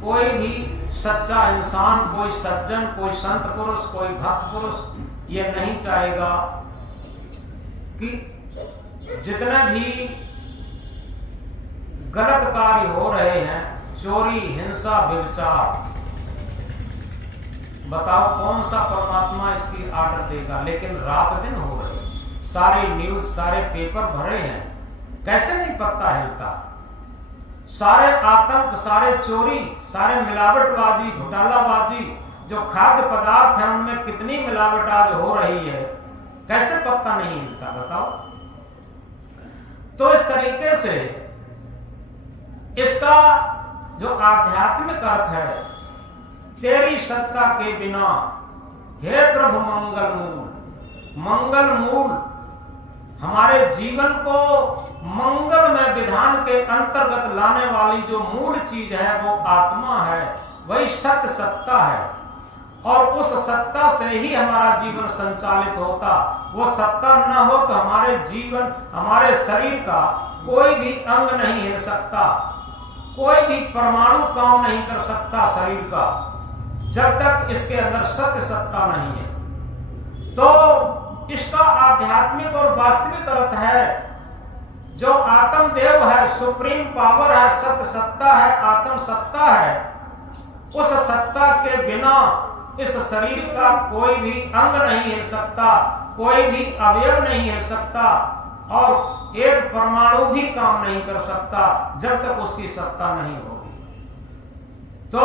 कोई भी सच्चा इंसान, कोई सज्जन, कोई संत पुरुष, कोई भक्त पुरुष ये नहीं चाहेगा कि जितने भी गलत कार्य हो रहे हैं, चोरी, हिंसा, व्यभिचार, बताओ कौन सा परमात्मा इसकी आर्डर देगा। लेकिन रात दिन हो रहे, सारे न्यूज, सारे पेपर भरे हैं, कैसे नहीं पत्ता हिलता। सारे आतंक, सारे चोरी, सारे मिलावटबाजी, घोटालाबाजी, जो खाद्य पदार्थ है उनमें कितनी मिलावट आज हो रही है, कैसे पत्ता नहीं हिलता बताओ। तो इस तरीके से इसका जो आध्यात्मिक अर्थ है, तेरी सत्ता के बिना हे प्रभु मंगल मूल। मंगल मूल हमारे जीवन को मंगलमय विधान के अंतर्गत लाने वाली जो मूल चीज है वो आत्मा है, वही सत्य सत्ता है। और उस सत्ता से ही हमारा जीवन संचालित होता। वो सत्ता न हो तो हमारे जीवन, हमारे शरीर का कोई भी अंग नहीं हिल सकता, कोई भी परमाणु काम नहीं कर सकता शरीर का, जब तक इसके अंदर सत्य सत्ता नहीं है। तो इसका आध्यात्मिक और वास्तविक अर्थ है, जो आत्म देव है, सुप्रीम पावर है, सत्य सत्ता है, आत्म सत्ता है, उस सत्ता के बिना इस शरीर का कोई भी अंग नहीं हिल सकता, कोई भी अवयव नहीं हिल सकता और एक परमाणु भी काम नहीं कर सकता जब तक उसकी सत्ता नहीं होगी। तो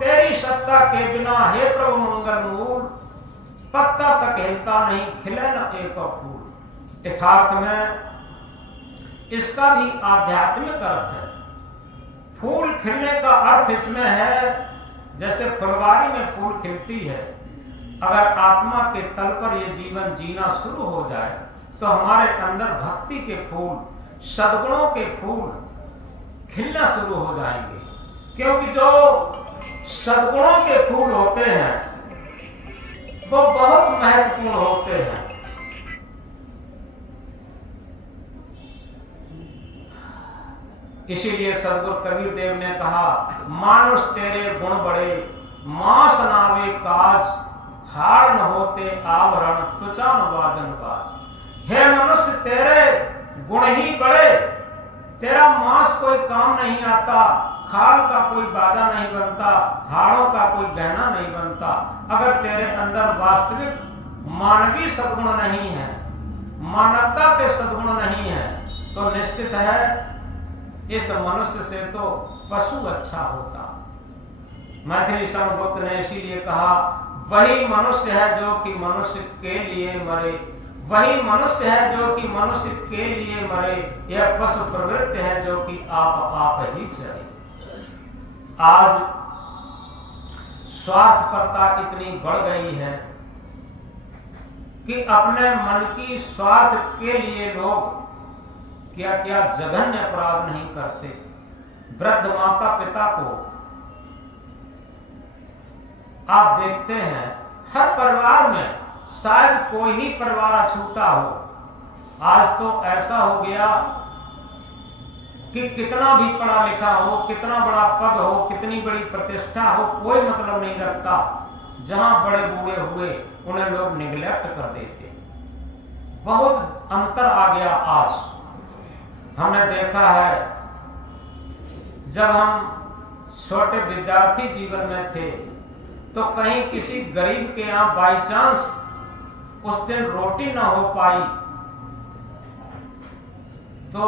तेरी सत्ता के बिना हे प्रभु मंगल मूल, पत्ता तक हिलता नहीं, खिले न एक फूल। यथार्थ में इसका भी आध्यात्मिक अर्थ है। फूल खिलने का अर्थ इसमें है, जैसे फुलवारी में फूल खिलती है अगर आत्मा के तल पर यह जीवन जीना शुरू हो जाए तो हमारे अंदर भक्ति के फूल, सद्गुणों के फूल खिलना शुरू हो जाएंगे। क्योंकि जो सद्गुणों के फूल होते हैं वो बहुत महत्वपूर्ण होते हैं। इसीलिए सदगुरु कबीर देव ने कहा, मानुष तेरे गुण बड़े, मास नावे काज, हार न होते आवरण, तुचा न बाजन बाज। हे मनुष्य, तेरे गुण ही बड़े, तेरा मांस कोई काम नहीं आता, खाल का कोई बाजा नहीं बनता, हाड़ों का कोई गहना नहीं बनता। अगर तेरे अंदर वास्तविक मानवीय सद्गुण नहीं है, मानवता के सद्गुण नहीं है, तो निश्चित है इस मनुष्य से तो पशु अच्छा होता। मैथिली गुप्त ने इसीलिए कहा, वही मनुष्य है जो कि मनुष्य के लिए मरे, वही मनुष्य है जो कि मनुष्य के लिए मरे, यह पशु प्रवृत्ति है जो कि आप ही चले। आज स्वार्थपरता इतनी बढ़ गई है कि अपने मन की स्वार्थ के लिए लोग क्या क्या जघन्य अपराध नहीं करते। वृद्ध माता पिता को आप देखते हैं, हर परिवार में शायद कोई ही परिवार अछूता हो। आज तो ऐसा हो गया कि कितना भी पढ़ा लिखा हो, कितना बड़ा पद हो, कितनी बड़ी प्रतिष्ठा हो, कोई मतलब नहीं रखता। जहां बड़े बूढ़े हुए उन्हें लोग निग्लेक्ट कर देते। बहुत अंतर आ गया। आज हमने देखा है, जब हम छोटे विद्यार्थी जीवन में थे तो कहीं किसी गरीब के यहाँ बाई चांस उस दिन रोटी ना हो पाई तो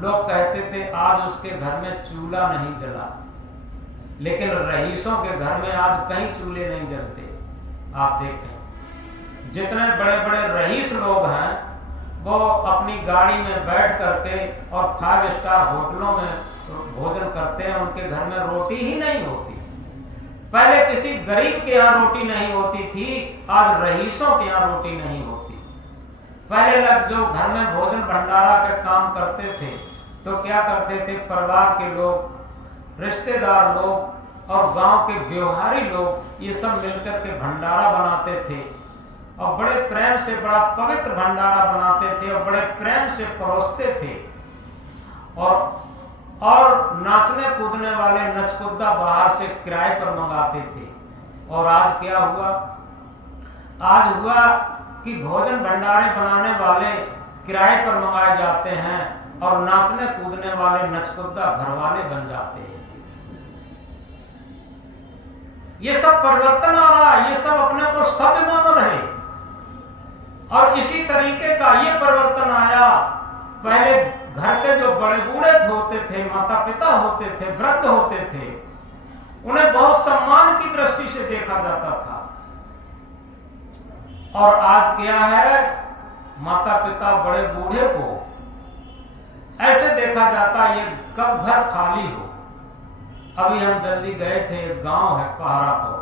लोग कहते थे आज उसके घर में चूल्हा नहीं जला। लेकिन रईसों के घर में आज कहीं चूल्हे नहीं जलते। आप देखें, जितने बड़े बड़े रईस लोग हैं वो अपनी गाड़ी में बैठ करके और 5 स्टार होटलों में भोजन करते हैं, उनके घर में रोटी ही नहीं होती। पहले किसी गरीब के यहाँ रोटी नहीं होती थी, आज रईसों के यहाँ रोटी नहीं होती। पहले लोग जो घर में भोजन भंडारा के काम करते थे तो क्या करते थे, परिवार के लोग, रिश्तेदार लोग और गांव के व्यवहारी लोग ये सब मिलकर के भंडारा बनाते थे और बड़े प्रेम से बड़ा पवित्र भंडारा बनाते थे और बड़े प्रेम से परोसते थे। और नाचने कूदने वाले नचकुद्दा बाहर से किराए पर मंगाते थे। और आज क्या हुआ? आज हुआ कि भोजन भंडारे बनाने वाले किराए पर मंगाए जाते हैं और नाचने कूदने वाले नचकुद्दा घर वाले बन जाते हैं। ये सब परिवर्तन आ रहा है, ये सब अपने को सभ्य मान रहे। और इसी तरीके का ये परिवर्तन आया। पहले घर के जो बड़े बूढ़े होते थे, माता पिता होते थे, वृद्ध होते थे, उन्हें बहुत सम्मान की दृष्टि से देखा जाता था। और आज क्या है, माता पिता बड़े बूढ़े को ऐसे देखा जाता है ये कब घर खाली हो। अभी हम जल्दी गए थे, गांव है पहाड़ा पर,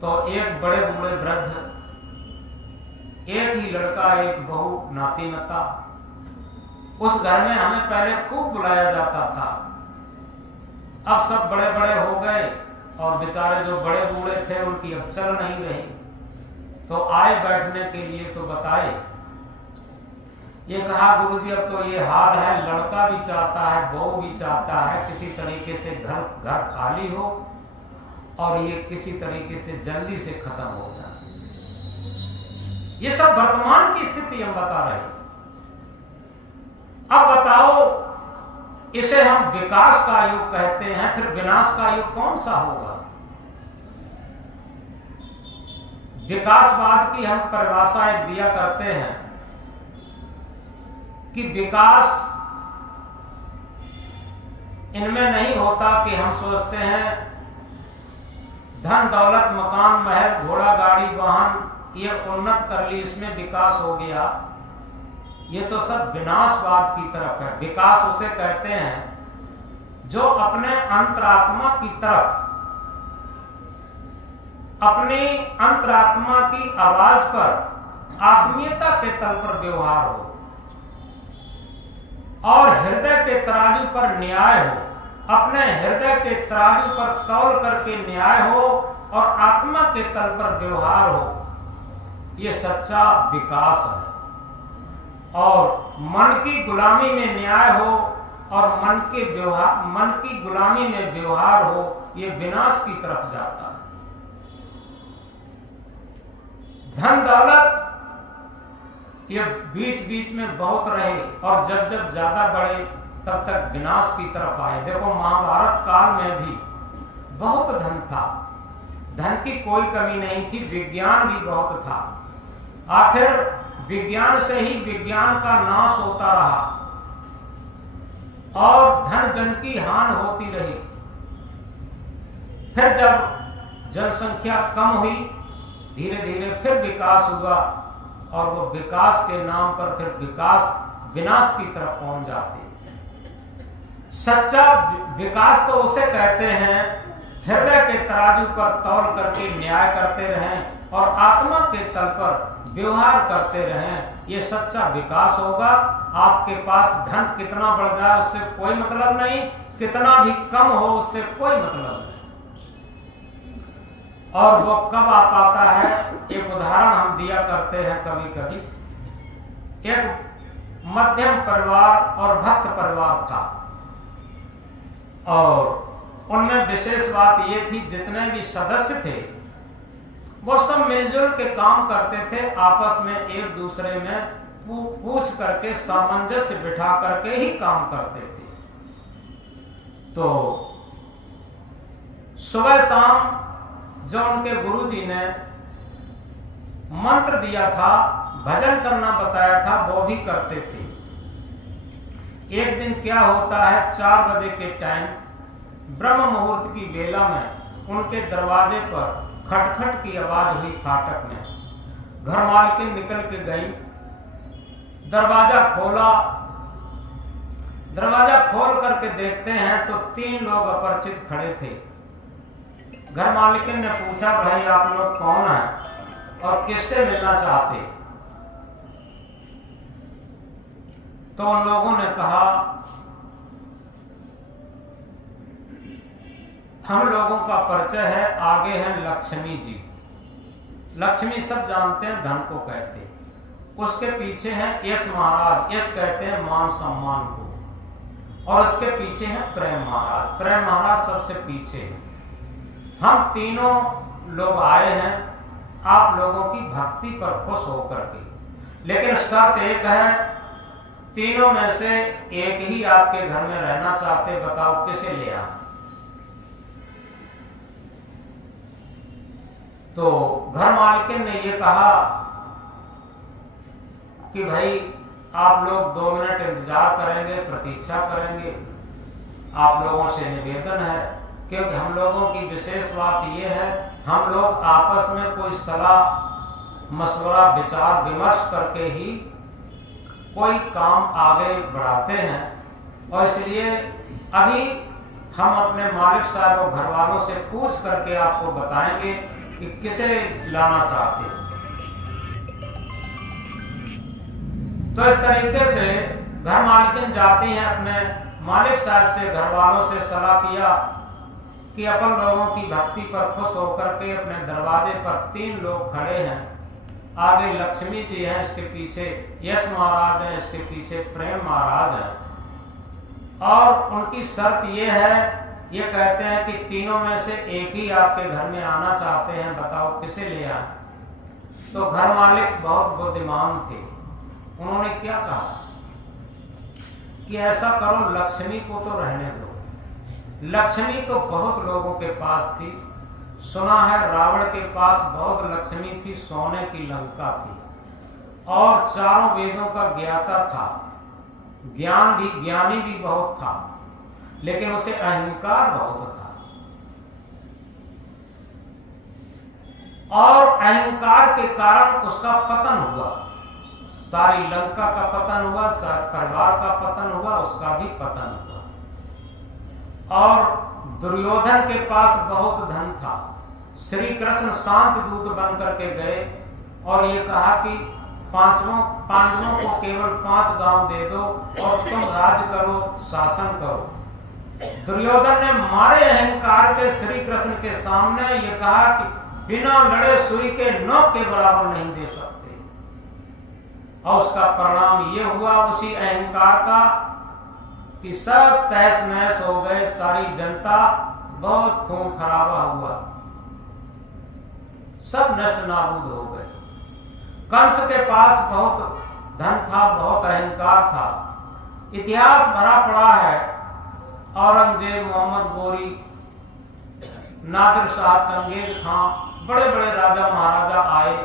तो एक बड़े बूढ़े वृद्ध, एक ही लड़का, एक बहू, नाती नता। उस घर में हमें पहले खूब बुलाया जाता था। अब सब बड़े बड़े हो गए और बेचारे जो बड़े बूढ़े थे उनकी अब चल नहीं रही। तो आए बैठने के लिए तो बताए, ये कहा गुरुजी अब तो ये हाल है, लड़का भी चाहता है, बहू भी चाहता है किसी तरीके से घर खाली हो और ये किसी तरीके से जल्दी से खत्म हो जाए। ये सब वर्तमान की स्थिति हम बता रहे हैं। अब बताओ, इसे हम विकास का युग कहते हैं, फिर विनाश का युग कौन सा होगा? विकासवाद की हम परिभाषा एक दिया करते हैं कि विकास इनमें नहीं होता कि हम सोचते हैं धन दौलत मकान महल घोड़ा गाड़ी वाहन ये उन्नत कर ली, इसमें विकास हो गया। ये तो सब विनाशवाद की तरफ है। विकास उसे कहते हैं जो अपने अंतरात्मा की तरफ अपनी अंतरात्मा की आवाज पर आत्मीयता के तल पर व्यवहार हो और हृदय के तराजू पर न्याय हो, अपने हृदय के तराजू पर तौल करके न्याय हो और आत्मा के तल पर व्यवहार हो, ये सच्चा विकास है। और मन की गुलामी में न्याय हो और मन की गुलामी में व्यवहार हो, ये विनाश की तरफ जाता है। धन दौलत ये बीच बीच में बहुत रहे और जब जब ज्यादा बढ़े तब तक विनाश की तरफ आए। देखो महाभारत काल में भी बहुत धन था, धन की कोई कमी नहीं थी, विज्ञान भी बहुत था। आखिर विज्ञान से ही विज्ञान का नाश होता रहा और धन जन की हानि होती रही। फिर जब जनसंख्या कम हुई, धीरे धीरे फिर विकास हुआ और वो विकास के नाम पर फिर विनाश की तरफ पहुंच जाते। सच्चा विकास तो उसे कहते हैं हृदय के तराजू पर तौल करके न्याय करते रहें और आत्मा के तल पर व्यवहार करते रहें, ये सच्चा विकास होगा। आपके पास धन कितना बढ़ जाए उससे कोई मतलब नहीं, कितना भी कम हो उससे कोई मतलब नहीं। और वो कब आ पाता है, एक उदाहरण हम दिया करते हैं कभी कभी। एक मध्यम परिवार और भक्त परिवार था और उनमें विशेष बात ये थी, जितने भी सदस्य थे वो सब मिलजुल के काम करते थे, आपस में एक दूसरे में पूछ करके सामंजस्य बिठा करके ही काम करते थे। तो सुबह शाम जो उनके गुरुजी ने मंत्र दिया था, भजन करना बताया था, वो भी करते थे। एक दिन क्या होता है, 4 बजे के टाइम ब्रह्म मुहूर्त की बेला में उनके दरवाजे पर खटखट की आवाज हुई। फाटक में घर मालकिन निकल के गई, दरवाजा खोला, दरवाजा खोल करके देखते हैं तो 3 लोग अपरिचित खड़े थे। घर मालकिन ने पूछा, भाई आप लोग कौन हैं और किससे मिलना चाहते? तो उन लोगों ने कहा, हम लोगों का परिचय है, आगे हैं लक्ष्मी जी। लक्ष्मी सब जानते हैं, धन को कहते हैं। उसके पीछे हैं यश महाराज, यश कहते हैं मान सम्मान को, और उसके पीछे हैं प्रेम महाराज, प्रेम महाराज सबसे पीछे हैं। हम तीनों लोग आए हैं आप लोगों की भक्ति पर खुश होकर के, लेकिन शर्त एक है, तीनों में से एक ही आपके घर में रहना चाहते, बताओ किसे ले आए? तो घर मालकिन ने ये कहा कि भाई आप लोग 2 मिनट इंतजार करेंगे, प्रतीक्षा करेंगे, आप लोगों से निवेदन है, क्योंकि हम लोगों की विशेष बात यह है, हम लोग आपस में कोई सलाह मशवरा विचार विमर्श करके ही कोई काम आगे बढ़ाते हैं, और इसलिए अभी हम अपने मालिक साहब और घर वालों से पूछ करके आपको बताएंगे कि किसे लाना चाहते हैं। तो इस तरीके से घर मालकिन जाती हैं, अपने मालिक साहब से घर वालों से सलाह किया कि अपन लोगों की भक्ति पर खुश होकर के अपने दरवाजे पर 3 लोग खड़े हैं, आगे लक्ष्मी जी हैं, इसके पीछे यश महाराज हैं, इसके पीछे प्रेम महाराज हैं, और उनकी शर्त ये है, ये कहते हैं कि तीनों में से एक ही आपके घर में आना चाहते हैं, बताओ किसे ले आए? तो घर मालिक बहुत बुद्धिमान थे, उन्होंने क्या कहा कि ऐसा करो, लक्ष्मी को तो रहने दो। लक्ष्मी तो बहुत लोगों के पास थी, सुना है रावण के पास बहुत लक्ष्मी थी, सोने की लंका थी, और 4 वेदों का ज्ञाता था, ज्ञानी भी बहुत था, लेकिन उसे अहंकार बहुत था, और अहंकार के कारण उसका पतन हुआ, सारी लंका का पतन हुआ, सारे परिवार का पतन हुआ, उसका भी पतन हुआ। और दुर्योधन के पास बहुत धन था, श्री कृष्ण शांत दूत बन करके गए और ये कहा कि पांडवों को केवल 5 गांव दे दो और तुम राज करो, शासन करो। दुर्योधन ने मारे अहंकार के श्री कृष्ण के सामने ये कहा कि बिना लड़े सुई के नोक के बराबर नहीं दे सकते। और उसका परिणाम ये हुआ उसी अहंकार का कि सब तहस नहस हो गए, सारी जनता, बहुत खून खराबा हुआ, सब नष्ट नाबूद हो गए। कंस के पास बहुत धन था, बहुत अहंकार था। इतिहास भरा पड़ा है, औरंगजेब, मोहम्मद गोरी, नादिर शाह, चंगेज खां, बड़े बड़े राजा महाराजा आए,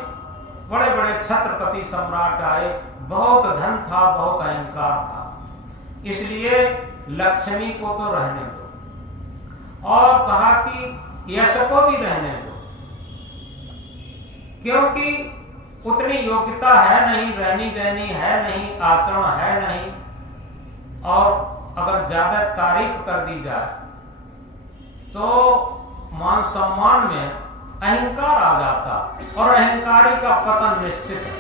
बड़े बड़े छत्रपति सम्राट आए, बहुत धन था, बहुत अहंकार था। इसलिए लक्ष्मी को तो रहने दो और कहा कि यश को भी रहने दो, क्योंकि उतनी योग्यता है नहीं, रहनी गहनी है नहीं, आचरण है नहीं, और अगर ज्यादा तारीफ कर दी जाए तो मान सम्मान में अहंकार आ जाता और अहंकारी का पतन निश्चित है।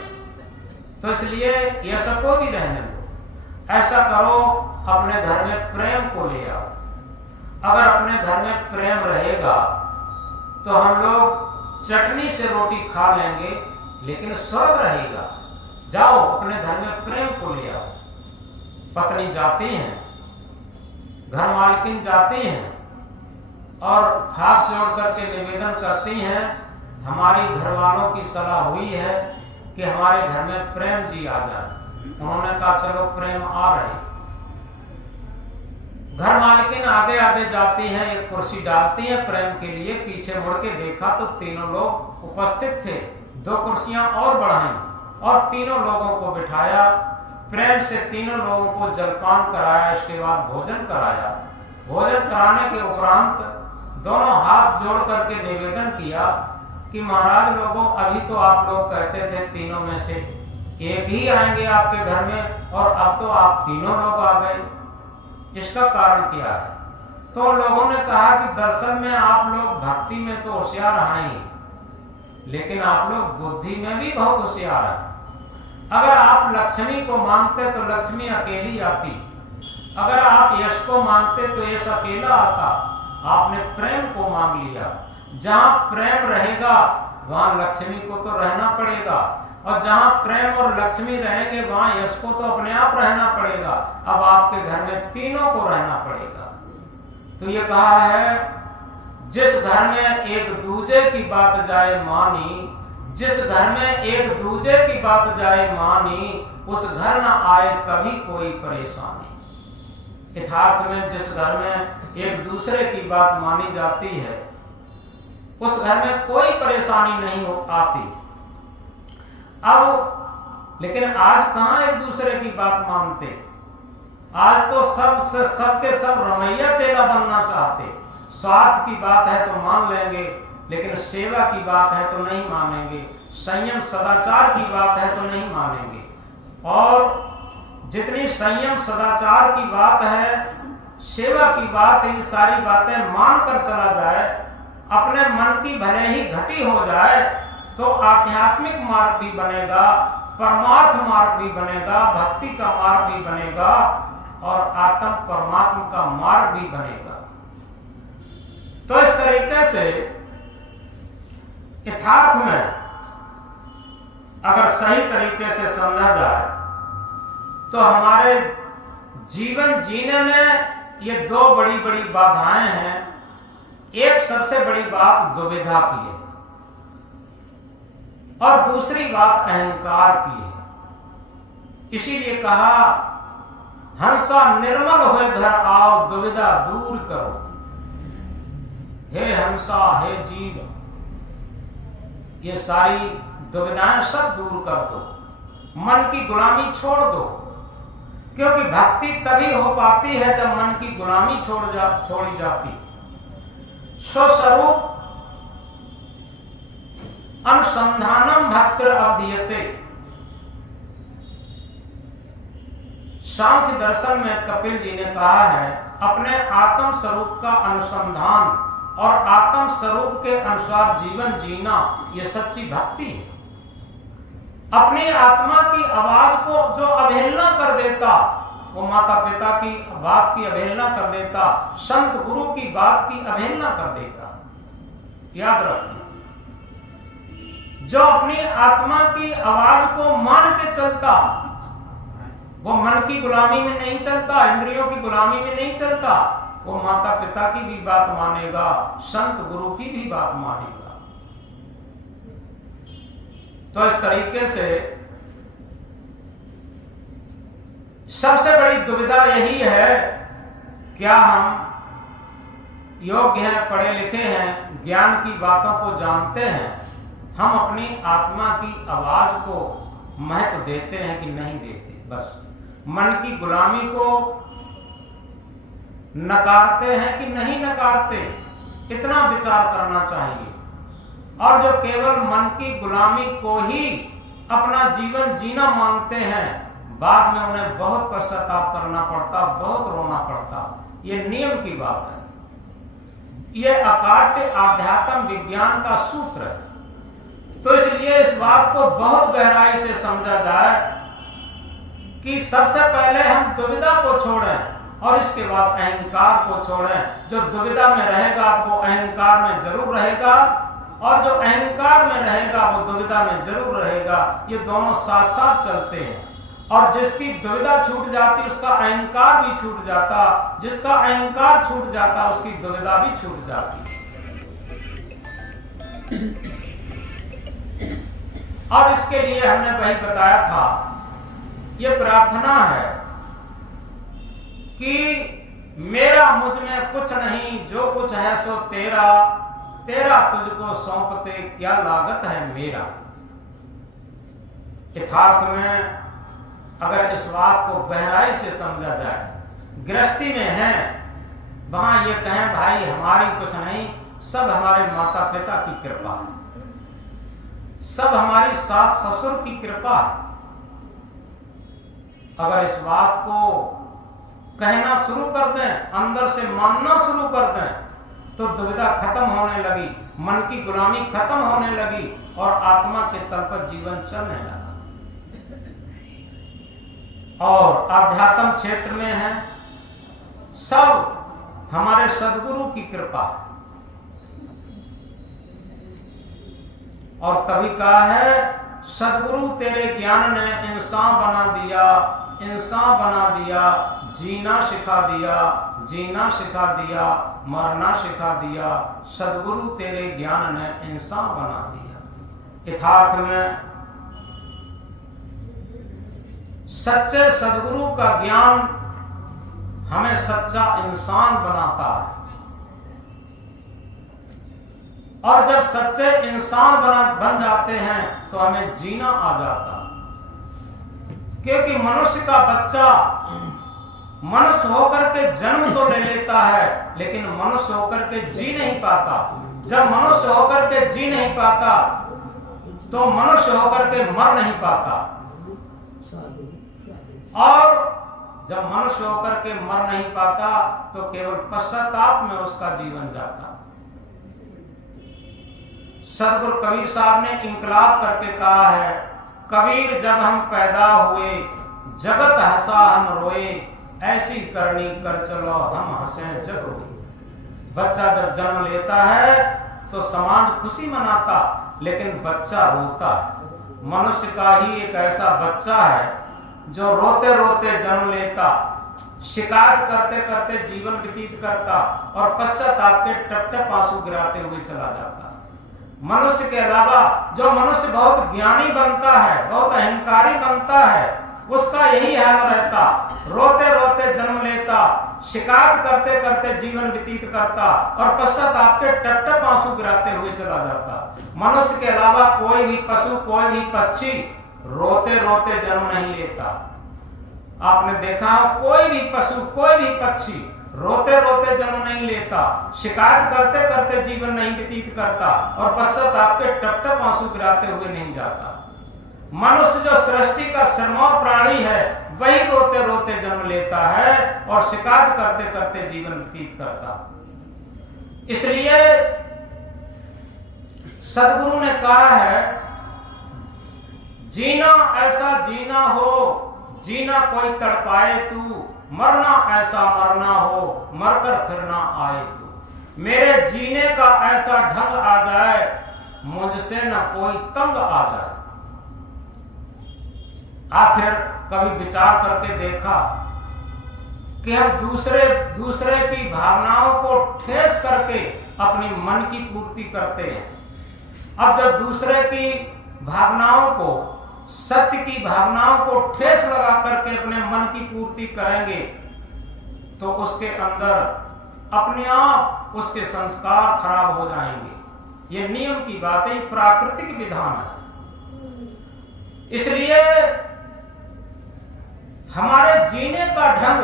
तो इसलिए यश को भी रहने दो। ऐसा करो, अपने घर में प्रेम को ले आओ। अगर अपने घर में प्रेम रहेगा तो हम लोग चटनी से रोटी खा लेंगे, लेकिन स्वर्ग रहेगा। जाओ, अपने घर में प्रेम को ले आओ। पत्नी जाती हैं, घर मालकिन जाती हैं और हाथ जोड़ करके निवेदन करती हैं, हमारी घर वालों की सलाह हुई है कि हमारे घर में प्रेम जी आ जाए। उन्होंने कहा चलो प्रेम आ रहे। घर मालकिन आगे आगे जाती हैं, एक कुर्सी डालती हैं प्रेम के लिए। पीछे मुड़ के देखा तो तीनों लोग उपस्थित थे। 2 कुर्सियां और बढ़ाई और तीनों लोगों को बिठाया। प्रेम से तीनों लोगों को जलपान कराया, इसके बाद भोजन कराया। भोजन कराने के उपरांत दोनों हाथ जोड़ करके निवेदन किया कि महाराज लोगों, अभी तो आप लोग कहते थे तीनों में से एक ही आएंगे आपके घर में, और अब तो आप तीनों लोग आ गए, इसका कारण क्या है? तो लोगों ने कहा कि दरअसल में आप लोग भक्ति में तो होशियार हैं, लेकिन आप लोग बुद्धि में भी बहुत होशियार हैं। अगर आप लक्ष्मी को मांगते तो लक्ष्मी अकेली आती, अगर आप यश को मांगते तो यश अकेला आता। आपने प्रेम को मांग लिया। जहां प्रेम रहेगा वहां लक्ष्मी को तो रहना पड़ेगा, और जहां प्रेम और लक्ष्मी रहेंगे वहां यश को तो अपने आप रहना पड़ेगा। अब आपके घर में तीनों को रहना पड़ेगा। तो ये कहा है, जिस घर में एक दूजे की बात जाए मानी, जिस घर में एक दूजे की बात जाए मानी, उस घर ना आए कभी कोई परेशानी। यथार्थ में जिस घर में एक दूसरे की बात मानी जाती है, उस घर में कोई परेशानी नहीं आती। अब लेकिन आज कहां एक दूसरे की बात मानते? आज तो सबके सब रमैया चेला बनना चाहते। स्वार्थ की बात है तो मान लेंगे, लेकिन सेवा की बात है तो नहीं मानेंगे। संयम सदाचार की बात है तो नहीं मानेंगे। और जितनी संयम सदाचार की बात है, सेवा की बात है, ये सारी बातें मानकर चला जाए, अपने मन की भले ही घटी हो जाए, तो आध्यात्मिक मार्ग भी बनेगा, परमार्थ मार्ग भी बनेगा, भक्ति का मार्ग भी बनेगा, और आत्म परमात्मा का मार्ग भी बनेगा। तो इस तरीके से यथार्थ में अगर सही तरीके से समझा जाए तो हमारे जीवन जीने में ये 2 बड़ी बड़ी बाधाएं हैं। एक सबसे बड़ी बात दुविधा की है, और दूसरी बात अहंकार की है। इसीलिए कहा, हंसा निर्मल होए घर आओ, दुविधा दूर करो। हे हंसा, हे जीव, ये सारी दुविधाएं सब दूर कर दो, मन की गुलामी छोड़ दो। क्योंकि भक्ति तभी हो पाती है जब मन की गुलामी छोड़ी जाती। स्वस्वरूप अनुसंधानम भक्तिर अवधीयते। सांख्य दर्शन में कपिल जी ने कहा है, अपने आत्म स्वरूप का अनुसंधान और आत्म स्वरूप के अनुसार जीवन जीना, ये सच्ची भक्ति है। अपनी आत्मा की आवाज को जो अवहेलना कर देता, वो माता पिता की बात की अवहेलना कर देता, संत गुरु की बात की अवहेलना कर देता। याद रखिए, जो अपनी आत्मा की आवाज को मान के चलता, वो मन की गुलामी में नहीं चलता, इंद्रियों की गुलामी में नहीं चलता, वो माता पिता की भी बात मानेगा, संत गुरु की भी बात मानेगा। तो इस तरीके से सबसे बड़ी दुविधा यही है, क्या हम योग्य हैं, पढ़े लिखे हैं, ज्ञान की बातों को जानते हैं, हम अपनी आत्मा की आवाज को महत्व देते हैं कि नहीं देते। बस मन की गुलामी को नकारते हैं कि नहीं नकारते, इतना विचार करना चाहिए। और जो केवल मन की गुलामी को ही अपना जीवन जीना मानते हैं, बाद में उन्हें बहुत पश्चाताप करना पड़ता, बहुत रोना पड़ता। ये नियम की बात है, ये अकाट्य आध्यात्म विज्ञान का सूत्र है। तो इसलिए इस बात को बहुत गहराई से समझा जाए कि सबसे पहले हम दुविधा को छोड़ें और इसके बाद अहंकार को छोड़ें। जो दुविधा में रहेगा वो अहंकार में जरूर रहेगा, और जो अहंकार में रहेगा वो दुविधा में जरूर रहेगा। ये दोनों साथ साथ चलते हैं, और जिसकी दुविधा छूट जाती उसका अहंकार भी छूट जाता, जिसका अहंकार छूट जाता उसकी दुविधा भी छूट जाती। और इसके लिए हमने वही बताया था, ये प्रार्थना है कि मेरा मुझ में कुछ नहीं, जो कुछ है सो तेरा, तेरा तुझको सौंपते क्या लागत है मेरा। यथार्थ में अगर इस बात को गहराई से समझा जाए, गृहस्थी में है, वहां ये कहें भाई हमारी कुछ नहीं, सब हमारे माता पिता की कृपा है, सब हमारी सास ससुर की कृपा है। अगर इस बात को कहना शुरू कर दें, अंदर से मानना शुरू कर दें, तो दुविधा खत्म होने लगी, मन की गुलामी खत्म होने लगी, और आत्मा के तल पर जीवन चलने लगा। और आध्यात्म क्षेत्र में है, सब हमारे सद्गुरु की कृपा है। और तभी कहा है, सद्गुरु तेरे ज्ञान ने इंसान बना दिया, इंसान बना दिया, जीना सिखा दिया, जीना सिखा दिया, मरना सिखा दिया। सद्गुरु तेरे ज्ञान ने इंसान बना दिया। यथार्थ में सच्चे सद्गुरु का ज्ञान हमें सच्चा इंसान बनाता है, और जब सच्चे इंसान बन जाते हैं तो हमें जीना आ जाता। क्योंकि मनुष्य का बच्चा मनुष्य होकर के जन्म तो ले लेता है, लेकिन मनुष्य होकर के जी नहीं पाता। जब मनुष्य होकर के जी नहीं पाता तो मनुष्य होकर के मर नहीं पाता, और जब मनुष्य होकर के मर नहीं पाता तो केवल पश्चाताप में उसका जीवन जाता। सदगुरु कबीर साहब ने इंकलाब करके कहा है, कबीर जब हम पैदा हुए जगत हंसा हम रोए, ऐसी करनी कर चलो हम हंसे जग रोए। बच्चा जब जन्म लेता है तो समाज खुशी मनाता, लेकिन बच्चा रोता है। मनुष्य का ही एक ऐसा बच्चा है जो रोते रोते जन्म लेता, शिकायत करते करते जीवन व्यतीत करता, और पश्चाताप के टप टप आंसू गिराते हुए चला जाता। मनुष्य के अलावा जो मनुष्य बहुत ज्ञानी बनता है, बहुत अहंकारी बनता है, उसका यही हाल रहता, रोते रोते जन्म लेता, शिकायत करते करते जीवन व्यतीत करता, और पश्चाताप के टप टप आंसू गिराते हुए चला जाता। मनुष्य के अलावा कोई भी पशु, कोई भी पक्षी रोते रोते जन्म नहीं लेता। आपने देखा, कोई भी पशु, कोई भी पक्षी रोते रोते जन्म नहीं लेता, शिकायत करते करते जीवन नहीं व्यतीत करता, और पश्चाताप के टप टप आंसू गिराते हुए नहीं जाता। मनुष्य जो सृष्टि का श्रमोर प्राणी है, वही रोते रोते जन्म लेता है और शिकायत करते करते जीवन व्यतीत करता। इसलिए सदगुरु ने कहा है, जीना ऐसा जीना हो, जीना कोई तड़पाए तू, मरना ऐसा मरना हो, मरकर फिर ना आए तू। मेरे जीने का ऐसा ढंग आ जाए, मुझसे न कोई तंग आ जाए। आखिर कभी विचार करके देखा कि हम दूसरे की भावनाओं को ठेस करके अपनी मन की पूर्ति करते हैं। अब जब दूसरे की भावनाओं को, सत्य की भावनाओं को ठेस लगा करके अपने मन की पूर्ति करेंगे तो उसके अंदर अपने आप उसके संस्कार खराब हो जाएंगे। ये नियम की बात है, प्राकृतिक विधान है। इसलिए हमारे जीने का ढंग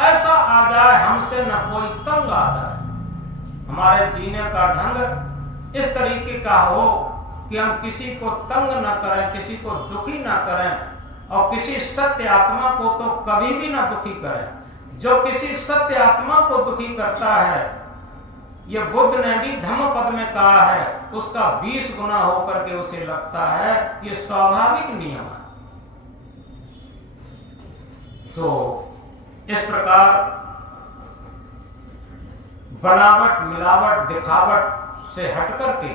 ऐसा आ जाए, हमसे न कोई तंग आ जाए। हमारे जीने का ढंग इस तरीके का हो कि हम किसी को तंग न करें, किसी को दुखी न करें, और किसी सत्य आत्मा को तो कभी भी न दुखी करें। जो किसी सत्य आत्मा को दुखी करता है, ये बुद्ध ने भी धम्मपद में कहा है, उसका 20 गुना होकर के उसे लगता है। ये स्वाभाविक नियम है। तो इस प्रकार बनावट, मिलावट, दिखावट से हट करके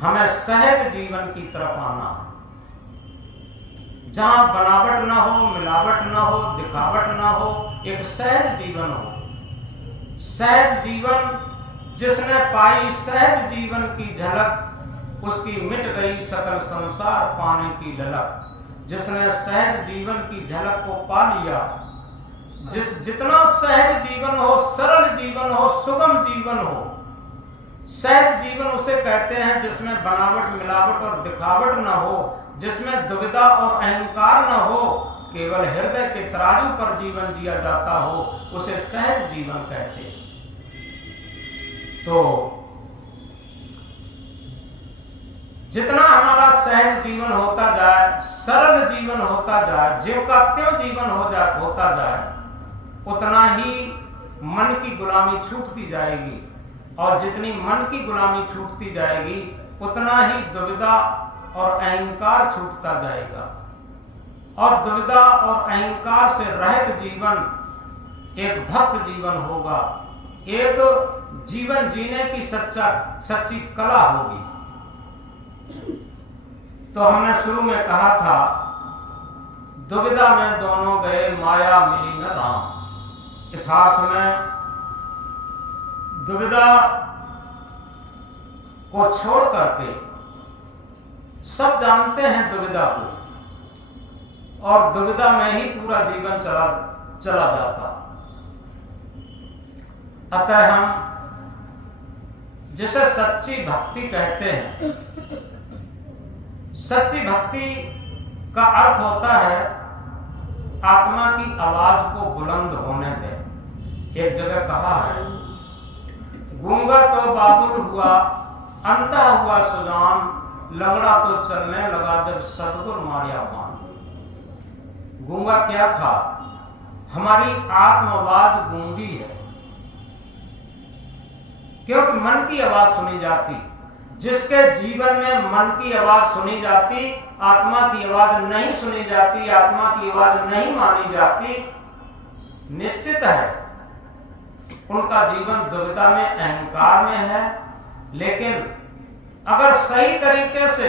हमें सहज जीवन की तरफ आना है, जहां बनावट ना हो, मिलावट ना हो, दिखावट ना हो, एक सहज जीवन हो। सहज जीवन जिसने पाई सहज जीवन की झलक, उसकी मिट गई सकल संसार पाने की ललक। जिसने सहज जीवन की झलक को पा लिया, जितना सहज जीवन हो, सरल जीवन हो, सुगम जीवन हो, सहज जीवन उसे कहते हैं जिसमें बनावट, मिलावट और दिखावट न हो, जिसमें दुविधा और अहंकार न हो, केवल हृदय के तराजू पर जीवन जिया जाता हो, उसे सहज जीवन कहते हैं। तो जितना हमारा सहज जीवन होता जाए, सरल जीवन होता जाए, ज्यों का त्यों जीवन होता जाए, उतना ही मन की गुलामी छूटती जाएगी। और जितनी मन की गुलामी छूटती जाएगी, उतना ही दुविधा और अहंकार छूटता जाएगा। और दुविधा और अहंकार से रहित जीवन एक भक्त जीवन होगा, एक जीवन जीने की सच्ची कला होगी। तो हमने शुरू में कहा था, दुविधा में दोनों गए, माया मिली न राम। यथार्थ में दुविधा को छोड़ करके, सब जानते हैं दुविधा को, और दुविधा में ही पूरा जीवन चला जाता। अतः हम जिसे सच्ची भक्ति कहते हैं, सच्ची भक्ति का अर्थ होता है आत्मा की आवाज को बुलंद होने दें। एक जगह कहा है, गूंगा तो बाबुल हुआ, अंधा हुआ सुजान, लंगड़ा तो चलने लगा जब सतगुर मारिया पान। गूंगा क्या था? हमारी आत्मआवाज गूंगी है, क्योंकि मन की आवाज सुनी जाती। जिसके जीवन में मन की आवाज सुनी जाती, आत्मा की आवाज नहीं सुनी जाती, आत्मा की आवाज नहीं मानी जाती, निश्चित है उनका जीवन दुविधा में, अहंकार में है। लेकिन अगर सही तरीके से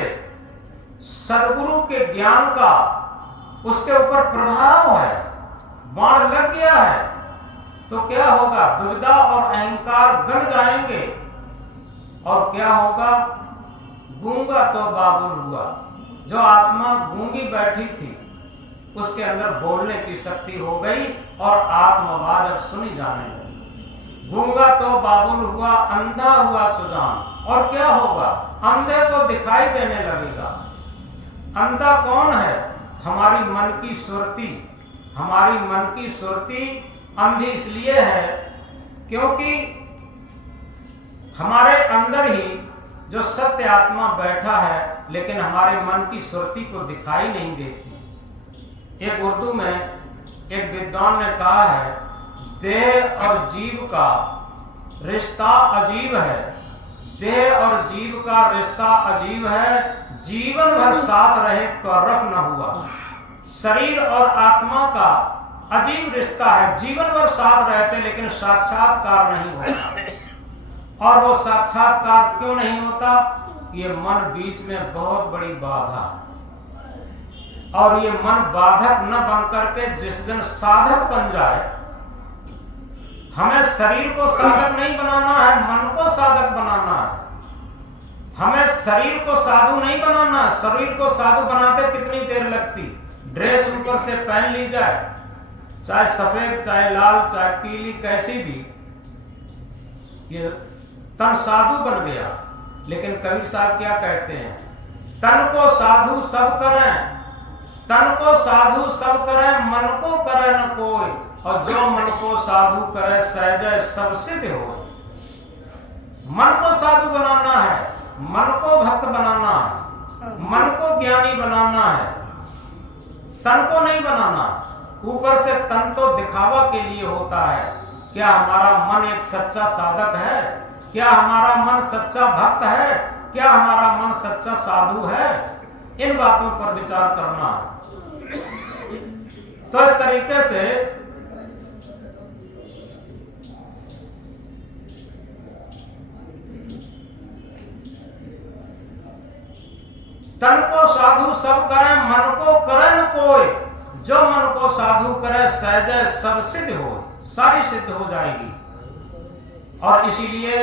सदगुरु के ज्ञान का उसके ऊपर प्रभाव है, बाण लग गया है, तो क्या होगा? दुविधा और अहंकार गल जाएंगे। और क्या होगा? गूंगा तो बाबुल हुआ। जो आत्मा गूंगी बैठी थी, उसके अंदर बोलने की शक्ति हो गई और आत्मआवाज अब सुनी जाने लगी। गूंगा तो बाबुल हुआ, अंधा हुआ सुजान। और क्या होगा? अंधे को दिखाई देने लगेगा। अंधा कौन है? हमारी मन की सुरती। हमारी मन की सुरती अंधी इसलिए है क्योंकि हमारे अंदर ही जो सत्य आत्मा बैठा है, लेकिन हमारे मन की सुरती को दिखाई नहीं देती। एक उर्दू में एक विद्वान ने कहा है, देह और जीव का रिश्ता अजीब है। देह और जीव का रिश्ता अजीब है। जीवन भर साथ रहे तो रफ न हुआ। शरीर और आत्मा का अजीब रिश्ता है। जीवन भर साथ रहते लेकिन साक्षात्कार नहीं होता। और वो साक्षात्कार क्यों नहीं होता? ये मन बीच में बहुत बड़ी बाधा है। और ये मन बाधक न बन करके जिस दिन साधक बन जाए, हमें शरीर को साधक नहीं बनाना है, मन को साधक बनाना है। हमें शरीर को साधु नहीं बनाना है। शरीर को साधु बनाते कितनी देर लगती? ड्रेस ऊपर से पहन ली जाए, चाहे सफेद चाहे लाल चाहे पीली कैसी भी, ये तन साधु बन गया। लेकिन कबीर साहब क्या कहते हैं? तन को साधु सब करें, तन को साधु सब करें, मन को करे न कोई। और जो मन को साधु करे सहज सब सिद्ध हो। मन को साधु बनाना है, मन को भक्त बनाना है, मन को ज्ञानी बनाना है, तन को नहीं बनाना। ऊपर से तन तो दिखावा के लिए होता है। क्या हमारा मन एक सच्चा साधक है? क्या हमारा मन सच्चा भक्त है? क्या हमारा मन सच्चा साधु है? इन बातों पर विचार करना। तो इस तरीके से तन को साधु सब करे, मन को करे न कोई। जो मन को साधु करे सहज सब सिद्ध हो, सारी सिद्ध हो जाएगी। और इसीलिए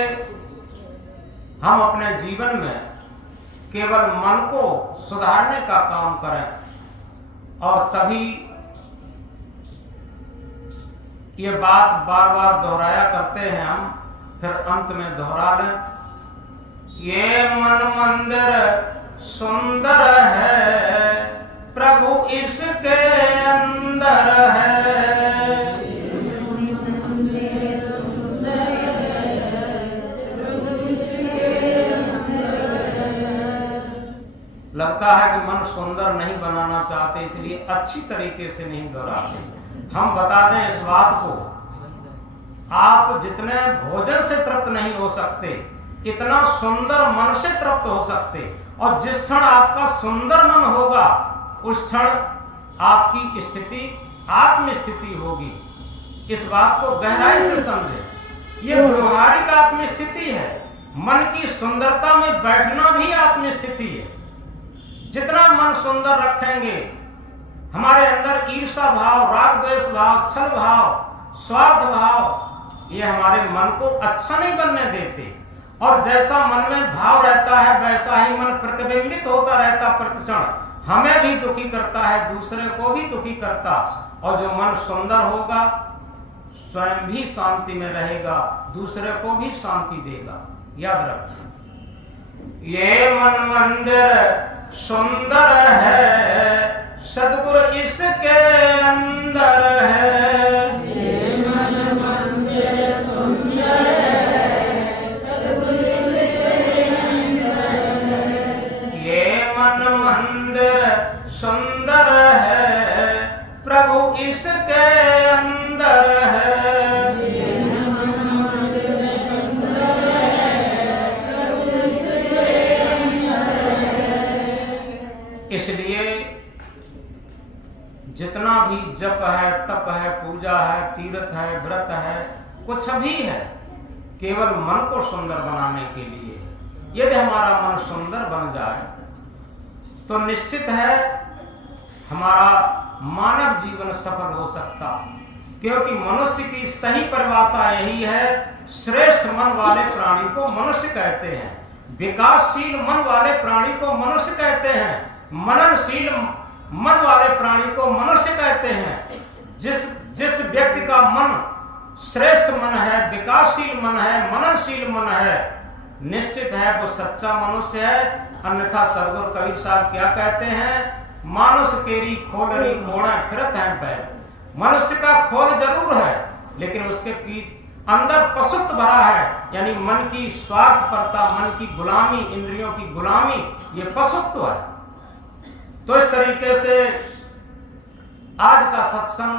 हम अपने जीवन में केवल मन को सुधारने का काम करें। और तभी ये बात बार बार दोहराया करते हैं हम, फिर अंत में दोहरा दें। ये मन मंदिर सुंदर है, प्रभु इसके अंदर है। लगता है कि मन सुंदर नहीं बनाना चाहते, इसलिए अच्छी तरीके से नहीं दोहराते। हम बता दें इस बात को, आप जितने भोजन से तृप्त नहीं हो सकते, इतना सुंदर मन से तृप्त हो सकते। और जिस क्षण आपका सुंदर मन होगा, उस क्षण आपकी स्थिति आत्म स्थिति होगी। इस बात को गहराई से समझे। ये व्यवहारिक आत्म स्थिति है। मन की सुंदरता में बैठना भी आत्म स्थिति है। जितना मन सुंदर रखेंगे, हमारे अंदर ईर्ष्या भाव, राग द्वेष भाव, छल भाव, स्वार्थ भाव, ये हमारे मन को अच्छा नहीं बनने देते। और जैसा मन में भाव रहता है वैसा ही मन प्रतिबिंबित होता रहता प्रतिक्षण। हमें भी दुखी करता है, दूसरे को भी दुखी करता। और जो मन सुंदर होगा, स्वयं भी शांति में रहेगा, दूसरे को भी शांति देगा। याद रखिए, ये मन मंदिर सुंदर है, सद्गुरु इसके अंदर है। ये मन मंदिर सुंदर है, सद्गुरु इसके अंदर है। ये मन मंदिर सुंदर है, प्रभु इसके अंदर है। ये मन मंदिर सुंदर है, प्रभु इसके अंदर है। इसलिए जितना भी जप है, तप है, पूजा है, तीर्थ है, व्रत है, कुछ भी है, केवल मन को सुंदर बनाने के लिए। यदि हमारा मन सुंदर बन जाए तो निश्चित है हमारा मानव जीवन सफल हो सकता। क्योंकि मनुष्य की सही परिभाषा यही है, श्रेष्ठ मन वाले प्राणी को मनुष्य कहते हैं, विकासशील मन वाले प्राणी को मनुष्य कहते हैं, मननशील मन वाले प्राणी को मनुष्य कहते हैं। जिस व्यक्ति का मन श्रेष्ठ मन है, विकासशील मन है, मननशील मन है, निश्चित है वो सच्चा मनुष्य है। अन्यथा सदगुरु कबीर साहब क्या कहते हैं? मानुष केरी खोलरी खोड़ा फिरत है बैल। मनुष्य का खोल जरूर है, लेकिन उसके पीछे अंदर पशुत्व भरा है, यानी मन की स्वार्थपरता, मन की गुलामी, इंद्रियों की गुलामी, ये पशुत्व है। तो इस तरीके से आज का सत्संग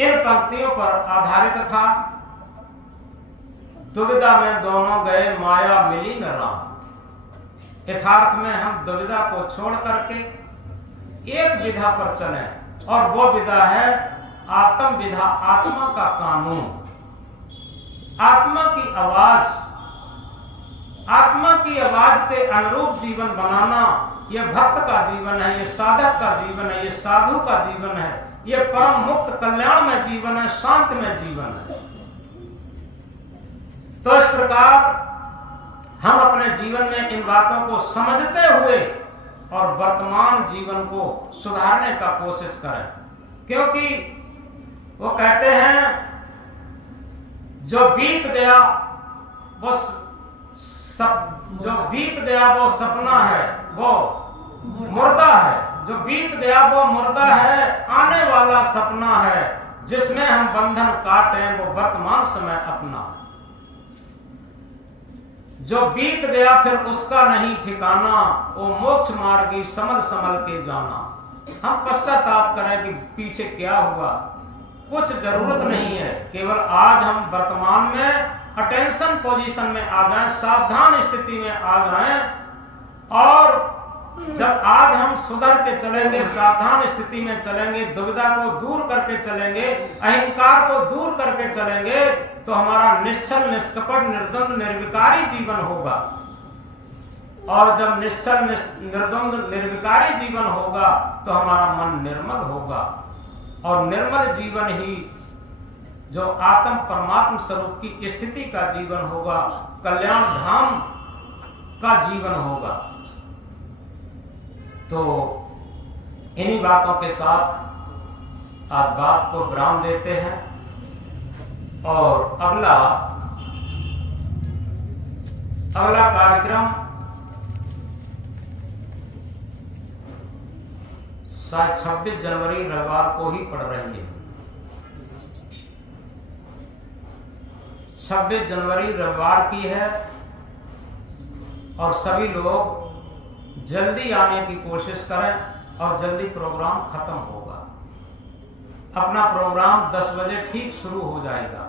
इन पंक्तियों पर आधारित था। दुविधा में दोनों गए, माया मिली न राम। यथार्थ में हम दुविधा को छोड़ करके एक विधा पर चलें, और वो विधा है आत्म विधा, आत्मा का कानून, आत्मा की आवाज। आत्मा की आवाज के अनुरूप जीवन बनाना, यह भक्त का जीवन है, ये साधक का जीवन है, ये साधु का जीवन है, ये परम मुक्त कल्याण में जीवन है, शांत में जीवन है। तो इस प्रकार हम अपने जीवन में इन बातों को समझते हुए और वर्तमान जीवन को सुधारने का कोशिश करें, क्योंकि वो कहते हैं जो बीत गया वो सपना है, वो मुर्दा है। जो बीत गया वो मुर्दा है, आने वाला सपना है, जिसमें हम बंधन काटें वो वर्तमान समय अपना। जो बीत गया फिर उसका नहीं ठिकाना, वो मोक्ष मार्गी समझ संभल के जाना। हम पश्चाताप करें कि पीछे क्या हुआ, कुछ जरूरत नहीं है। केवल आज हम वर्तमान में अटेंशन पोजीशन में आ जाएं, सावधान स्थिति में आ जाएं, और जब आज हम सुधर के चलेंगे, सावधान स्थिति में चलेंगे, दुविधा को दूर करके चलेंगे, अहंकार को दूर करके चलेंगे, तो हमारा निश्चल निष्कपट निर्द्वंद निर्विकारी जीवन होगा। और जब निश्चल निर्द्वंद निर्विकारी जीवन होगा तो हमारा मन निर्मल होगा, और निर्मल जीवन ही जो आत्म परमात्म स्वरूप की स्थिति का जीवन होगा, कल्याण धाम का जीवन होगा। तो इन्हीं बातों के साथ आज बात को विराम देते हैं, और अगला कार्यक्रम शायद 26 जनवरी रविवार को ही पड़ रही है। 26 जनवरी रविवार की है, और सभी लोग जल्दी आने की कोशिश करें और जल्दी प्रोग्राम खत्म होगा। अपना प्रोग्राम 10 बजे ठीक शुरू हो जाएगा।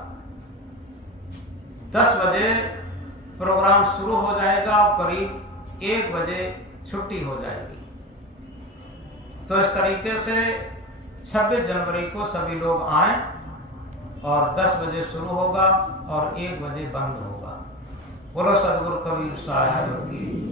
10 बजे प्रोग्राम शुरू हो जाएगा और करीब 1 बजे छुट्टी हो जाएगी। तो इस तरीके से 26 जनवरी को सभी लोग आएं, और 10 बजे शुरू होगा और 1 बजे बंद होगा। बोलो सदगुरु कबीर साहब की।